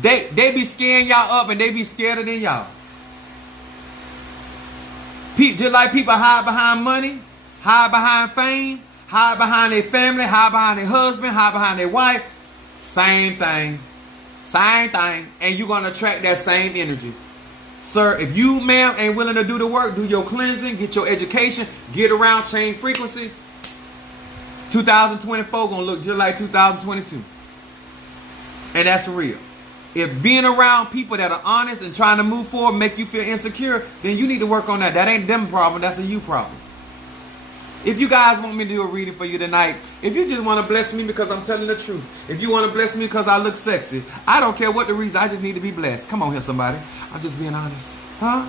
They be scaring y'all up, and they be scared than y'all. Just like people hide behind money, hide behind fame, hide behind their family, hide behind their husband, hide behind their wife. Same thing. Same thing. And you're going to attract that same energy. Sir, if you, ma'am, ain't willing to do the work, do your cleansing, get your education, get around, change frequency, 2024 going to look just like 2022. And that's real. If being around people that are honest and trying to move forward make you feel insecure, then you need to work on that. That ain't them problem. That's a you problem. If you guys want me to do a reading for you tonight, if you just want to bless me because I'm telling the truth, if you want to bless me because I look sexy, I don't care what the reason. I just need to be blessed. Come on here, somebody. I'm just being honest. Huh?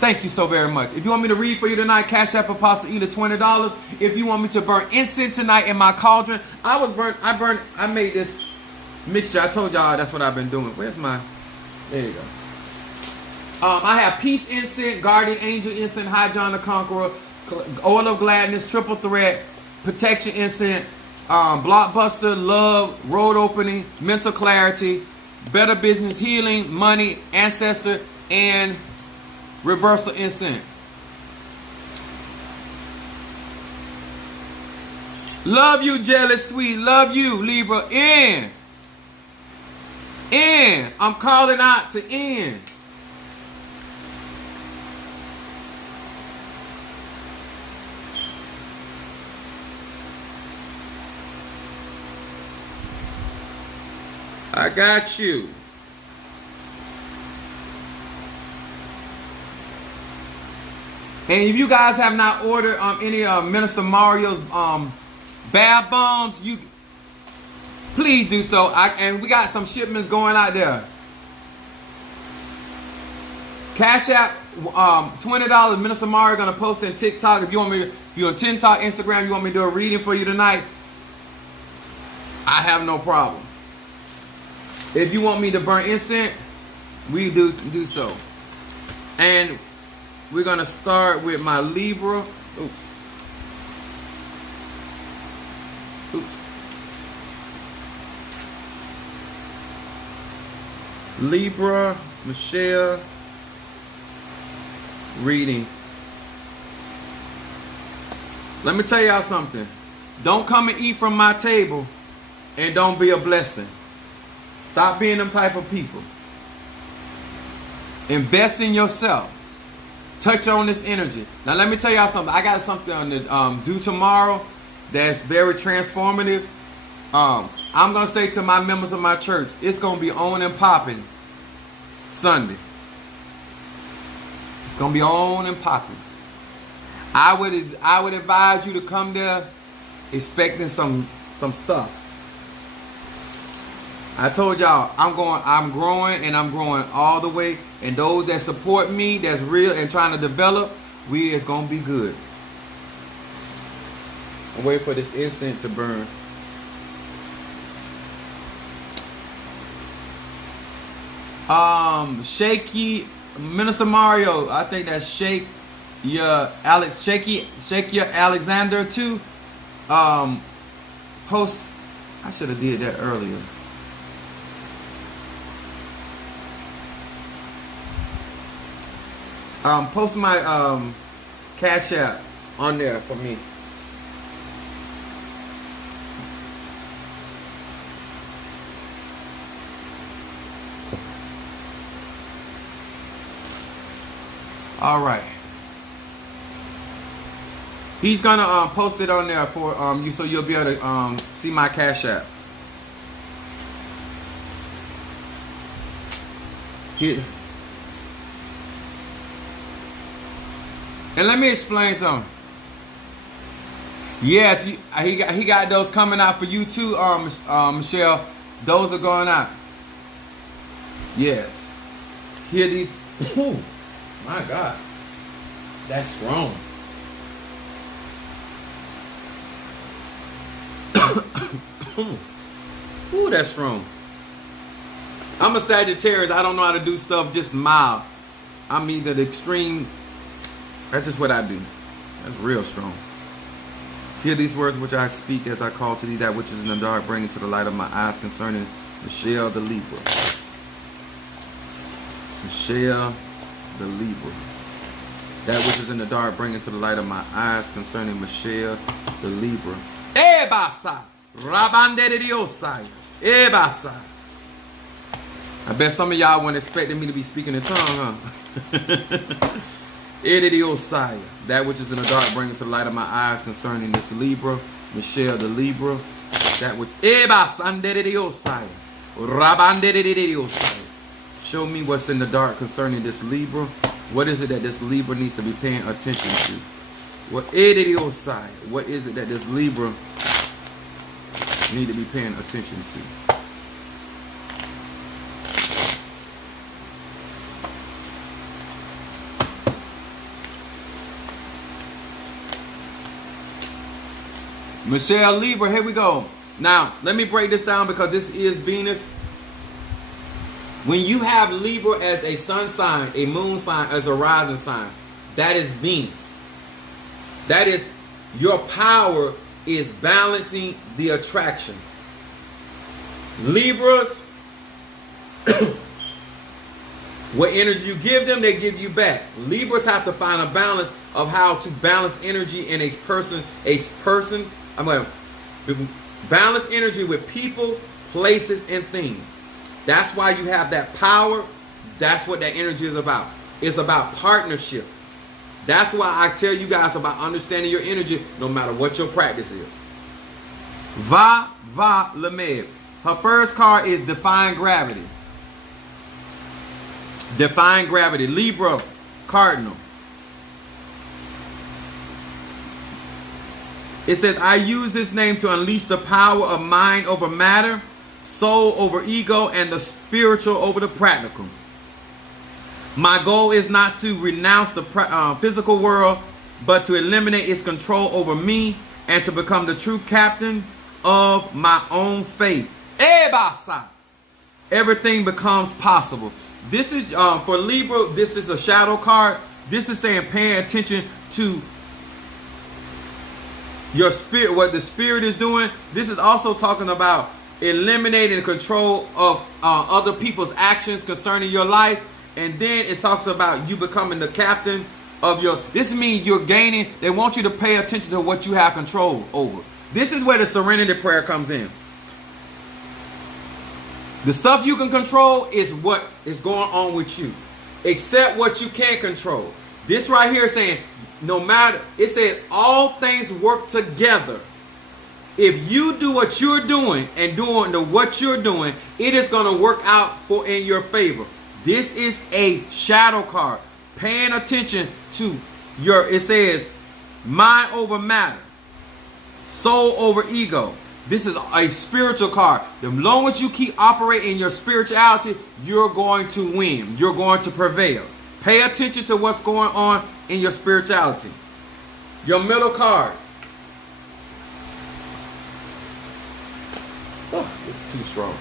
Thank you so very much. If you want me to read for you tonight, Cash App Apostle Ela $20. If you want me to burn incense tonight in my cauldron, I made this mixture. I told y'all that's what I've been doing. Where's my, there you go. I have peace incense, guardian angel incense, High John the Conqueror, oil of gladness, triple threat, protection incense, blockbuster, love, road opening, mental clarity, better business, healing, money, ancestor, and reversal incense. Love you, jealous sweet. Love you, Libra. In. I'm calling out to end. I got you. And if you guys have not ordered any Minister Mario's bath bombs, you please do so. And we got some shipments going out there. Cash App $20. Minister Mario gonna post in TikTok. If you want me, if you're on TikTok, Instagram, you want me to do a reading for you tonight, I have no problem. If you want me to burn incense, we do so. And we're gonna start with my Libra. Oops. Libra, Michelle, reading. Let me tell y'all something. Don't come and eat from my table and don't be a blessing. Stop being them type of people. Invest in yourself. Touch on this energy. Now let me tell y'all something. I got something on the due tomorrow that's very transformative. I'm gonna say to my members of my church, it's gonna be on and popping Sunday. It's gonna be on and popping. I would advise you to come there expecting some stuff. I told y'all I'm growing and I'm growing all the way. And those that support me, that's real and trying to develop, it's gonna be good. I'm waiting for this incense to burn. Shaky Minister Mario, I think that's Shaky Alexander too. Post. I should have did that earlier. Post my Cash App on there for me. All right. He's gonna post it on there for you, so you'll be able to see my Cash App. Here. And let me explain something. Yeah, he got those coming out for you too, Michelle. Those are going out. Yes. Here these. Oh, my God, that's strong. Ooh, that's strong. I'm a Sagittarius. I don't know how to do stuff just mild. I'm either the extreme. That's just what I do. That's real strong. Hear these words which I speak as I call to thee that which is in the dark, bring it to the light of my eyes concerning Michelle the Libra. Michelle the Libra. That which is in the dark, bring it to the light of my eyes concerning Michelle the Libra. Ebasa. Rabande Diosai. Ebasa. I bet some of y'all weren't expecting me to be speaking in tongue, huh? Ediosai. That which is in the dark, bring it to the light of my eyes concerning this Libra. Michelle the Libra. That which Ebasande Diosai. Rabande Diosai. Show me what's in the dark concerning this Libra. What is it that this Libra needs to be paying attention to? What is it that this Libra need to be paying attention to? Michelle Libra, here we go. Now, let me break this down because this is Venus. When you have Libra as a sun sign, a moon sign, as a rising sign, that is Venus. That is, your power is balancing the attraction. Libras, what energy you give them, they give you back. Libras have to find a balance of how to balance energy in a person. I'm going to balance energy with people, places, and things. That's why you have that power. That's what that energy is about. It's about partnership. That's why I tell you guys about understanding your energy no matter what your practice is. Va Lamed. Her first card is Defying Gravity. Defying Gravity. Libra Cardinal. It says, I use this name to unleash the power of mind over matter, soul over ego, and the spiritual over the practical. My goal is not to renounce the physical world, but to eliminate its control over me and to become the true captain of my own fate. Everything becomes possible. This is for Libra. This is a shadow card. This is saying paying attention to your spirit, what the spirit is doing. This is also talking about eliminating control of other people's actions concerning your life. And then it talks about you becoming the captain of your. This means you're gaining. They want you to pay attention to what you have control over. This is where the serenity prayer comes in. The stuff you can control is what is going on with you. Accept what you can't control. This right here is saying, no matter, it says all things work together. If you do what you're doing and doing what you're doing, it is going to work out in your favor. This is a shadow card. Paying attention to it says mind over matter, soul over ego. This is a spiritual card. The longer you keep operating in your spirituality, you're going to win. You're going to prevail. Pay attention to what's going on in your spirituality. Your middle card. Oh, it's too strong.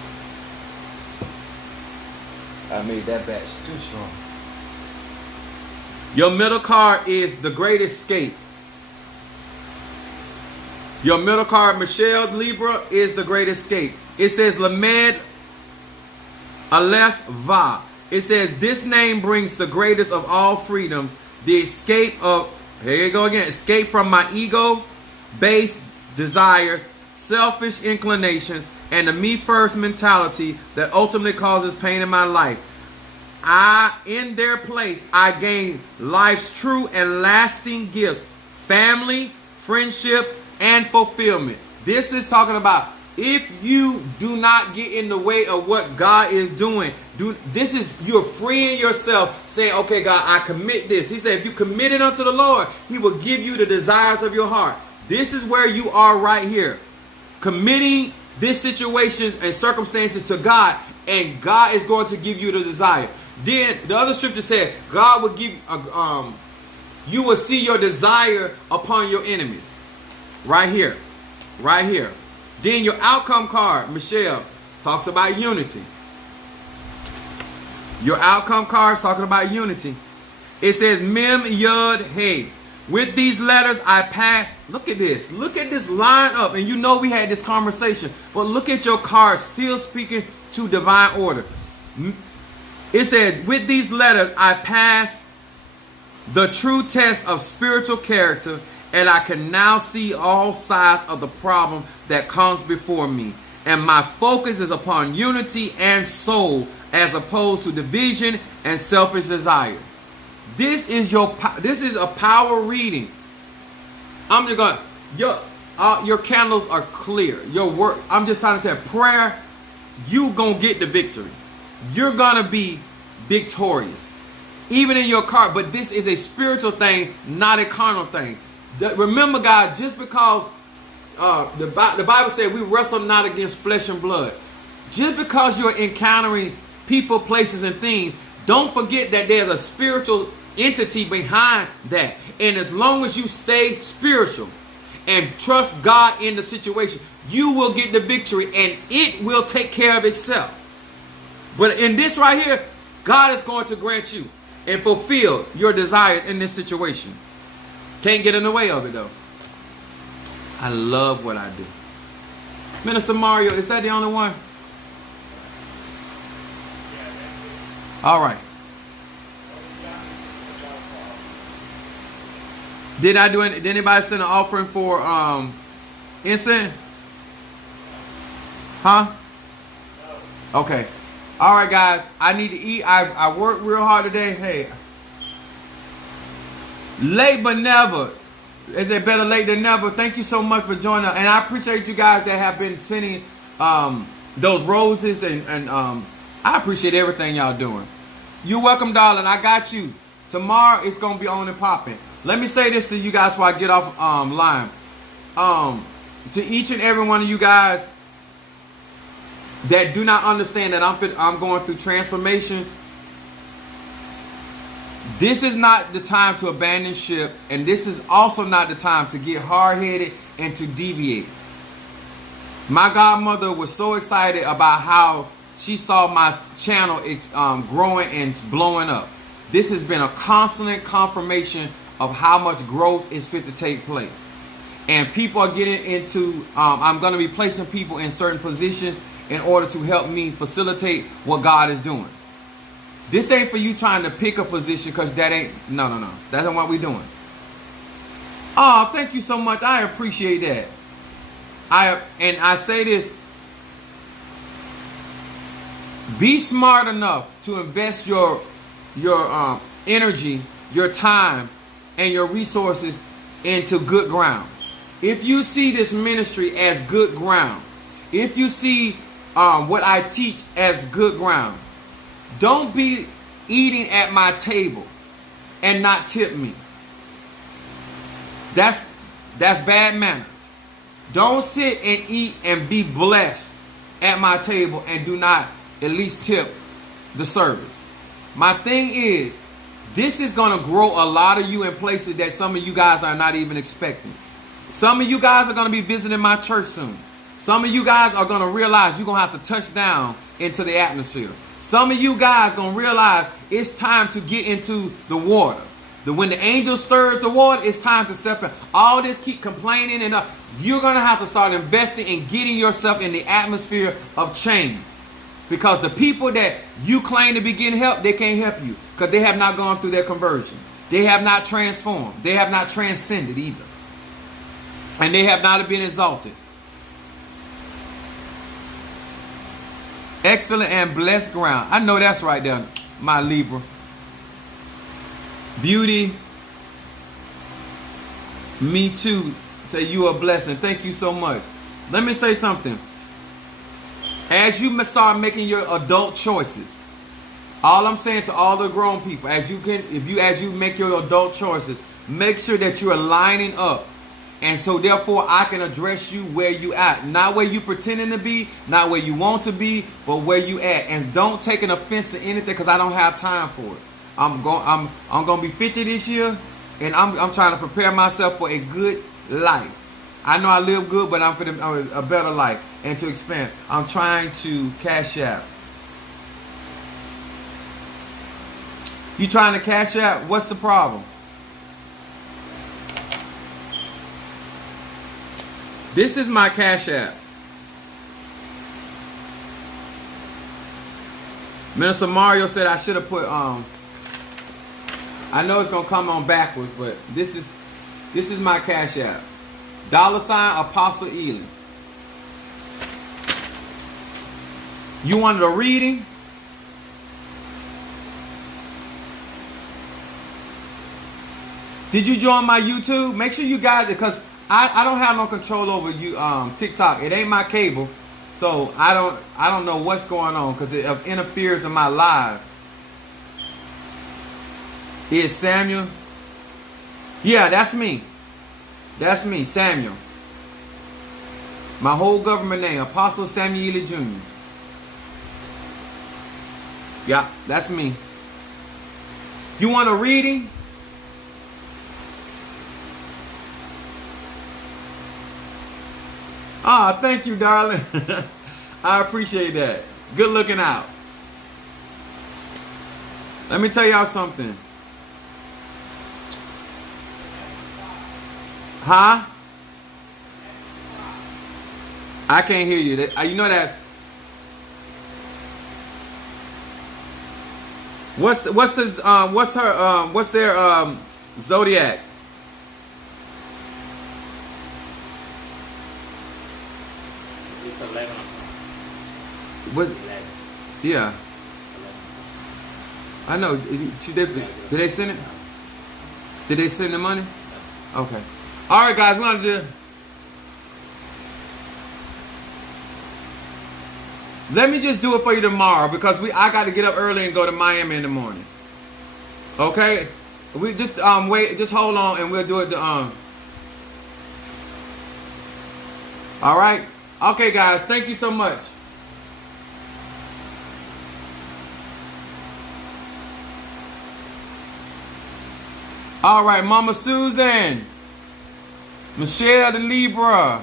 I made that batch too strong. Your middle card is the Great Escape. Your middle card, Michelle Libra, is the Great Escape. It says Lamed Aleph Va. It says this name brings the greatest of all freedoms. The escape of, here you go again, escape from my ego-based desires, selfish inclinations, and the me-first mentality that ultimately causes pain in my life. In their place, I gain life's true and lasting gifts. Family, friendship, and fulfillment. This is talking about if you do not get in the way of what God is doing, this is you're freeing yourself, saying, okay, God, I commit this. He said, if you commit it unto the Lord, he will give you the desires of your heart. This is where you are right here. Committing this situation and circumstances to God, and God is going to give you the desire. Then the other scripture said, God will give you will see your desire upon your enemies. Right here. Right here. Then your outcome card, Michelle, talks about unity. Your outcome card is talking about unity. It says, Mem Yud Hey. With these letters I pass. Look at this. Look at this line up. And you know we had this conversation. But look at your card still speaking to divine order. It said, with these letters I pass the true test of spiritual character, and I can now see all sides of the problem that comes before me. And my focus is upon unity and soul as opposed to division and selfish desire. This is a power reading. I'm just going, your candles are clear. Your work, I'm just trying to tell you, prayer, you going to get the victory. You're going to be victorious. Even in your car, but this is a spiritual thing, not a carnal thing. Remember, God, just because the Bible said we wrestle not against flesh and blood. Just because you're encountering people, places, and things, don't forget that there's a spiritual entity behind that. And as long as you stay spiritual and trust God in the situation, you will get the victory and it will take care of itself. But in this right here, God is going to grant you and fulfill your desires in this situation. Can't get in the way of it though. I love what I do. Minister Mario, is that the only one? All right. Did anybody send an offering for Isnt? Huh? Okay. All right, guys. I need to eat. I worked real hard today. Hey. Late but never. Is it better late than never? Thank you so much for joining us. And I appreciate you guys that have been sending those roses. And I appreciate everything y'all doing. You're welcome, darling. I got you. Tomorrow it's going to be on and popping. Let me say this to you guys before I get off line. To each and every one of you guys that do not understand that I'm going through transformations, this is not the time to abandon ship, and this is also not the time to get hard-headed and to deviate. My godmother was so excited about how she saw my channel growing and blowing up. This has been a constant confirmation of how much growth is fit to take place. And people are getting into, I'm going to be placing people in certain positions in order to help me facilitate what God is doing. This ain't for you trying to pick a position, because that ain't, no. That's not what we're doing. Oh, thank you so much. I appreciate that. I say this. Be smart enough to invest your energy, your time, and your resources into good ground. If you see this ministry as good ground, if you see what I teach as good ground, don't be eating at my table and not tip me. That's bad manners. Don't sit and eat and be blessed at my table and do not at least tip the service. My thing is, this is going to grow a lot of you in places that some of you guys are not even expecting. Some of you guys are going to be visiting my church soon. Some of you guys are going to realize you're going to have to touch down into the atmosphere. Some of you guys are going to realize it's time to get into the water. When the angel stirs the water, it's time to step in. All this keep complaining and you're going to have to start investing in getting yourself in the atmosphere of change. Because the people that you claim to be getting help, they can't help you. Because they have not gone through their conversion. They have not transformed. They have not transcended either. And they have not been exalted. Excellent and blessed ground. I know that's right there, my Libra. Beauty. Me too. Say you a blessing. Thank you so much. Let me say something. As you start making your adult choices, all I'm saying to all the grown people, as you make your adult choices, make sure that you're lining up. And so therefore I can address you where you at. Not where you pretending to be, not where you want to be, but where you at. And don't take an offense to anything, because I don't have time for it. I'm gonna be 50 this year, and I'm trying to prepare myself for a good life. I know I live good, but I'm for a better life and to expand. I'm trying to cash out. You trying to cash out? What's the problem? This is my cash app. Minister Mario said I should have put I know it's gonna come on backwards, but this is my cash app. $, Apostle Ely. You wanted a reading? Did you join my YouTube? Make sure you guys, because I don't have no control over you TikTok. It ain't my cable, so I don't know what's going on, because it interferes in my lives. Is Samuel? Yeah, that's me. That's me, Samuel. My whole government name, Apostle Samuel Ely Jr. Yeah, that's me. You want a reading? Ah, thank you, darling. I appreciate that. Good looking out. Let me tell y'all something. Huh? I can't hear you. You know that. What's their zodiac? It's 11. What? 11. Yeah. I know. Did they send it? Did they send the money? Okay. All right, guys. We're gonna do. Let me just do it for you tomorrow, because I got to get up early and go to Miami in the morning. Okay? We just wait. Just hold on, and we'll do it. All right. Okay, guys. Thank you so much. All right, Mama Susan, Michelle the Libra,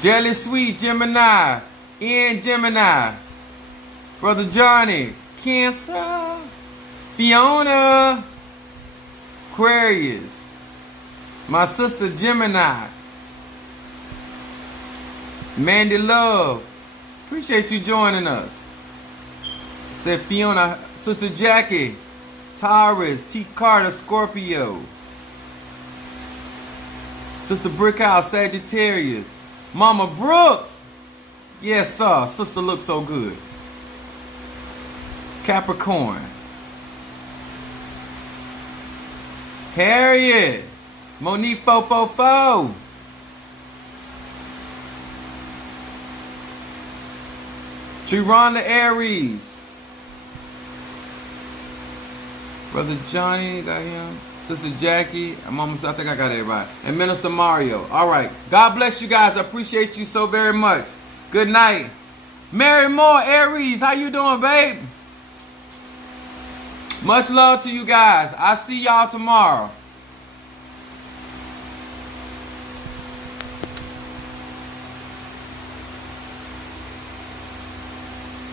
Jelly Sweet Gemini, Ian Gemini, Brother Johnny, Cancer, Fiona, Aquarius, my sister Gemini, Mandy Love, appreciate you joining us. Said Fiona, Sister Jackie, Taurus, T. Carter, Scorpio, Sister Brickhouse, Sagittarius, Mama Brooks, yes sir, sister looks so good, Capricorn, Harriet, Monique 444, Tyrone Aries, Brother Johnny, got him. Sister Jackie, Mama, I think I got everybody. And Minister Mario. All right. God bless you guys. I appreciate you so very much. Good night. Mary Moore, Aries, how you doing, babe? Much love to you guys. I'll see y'all tomorrow.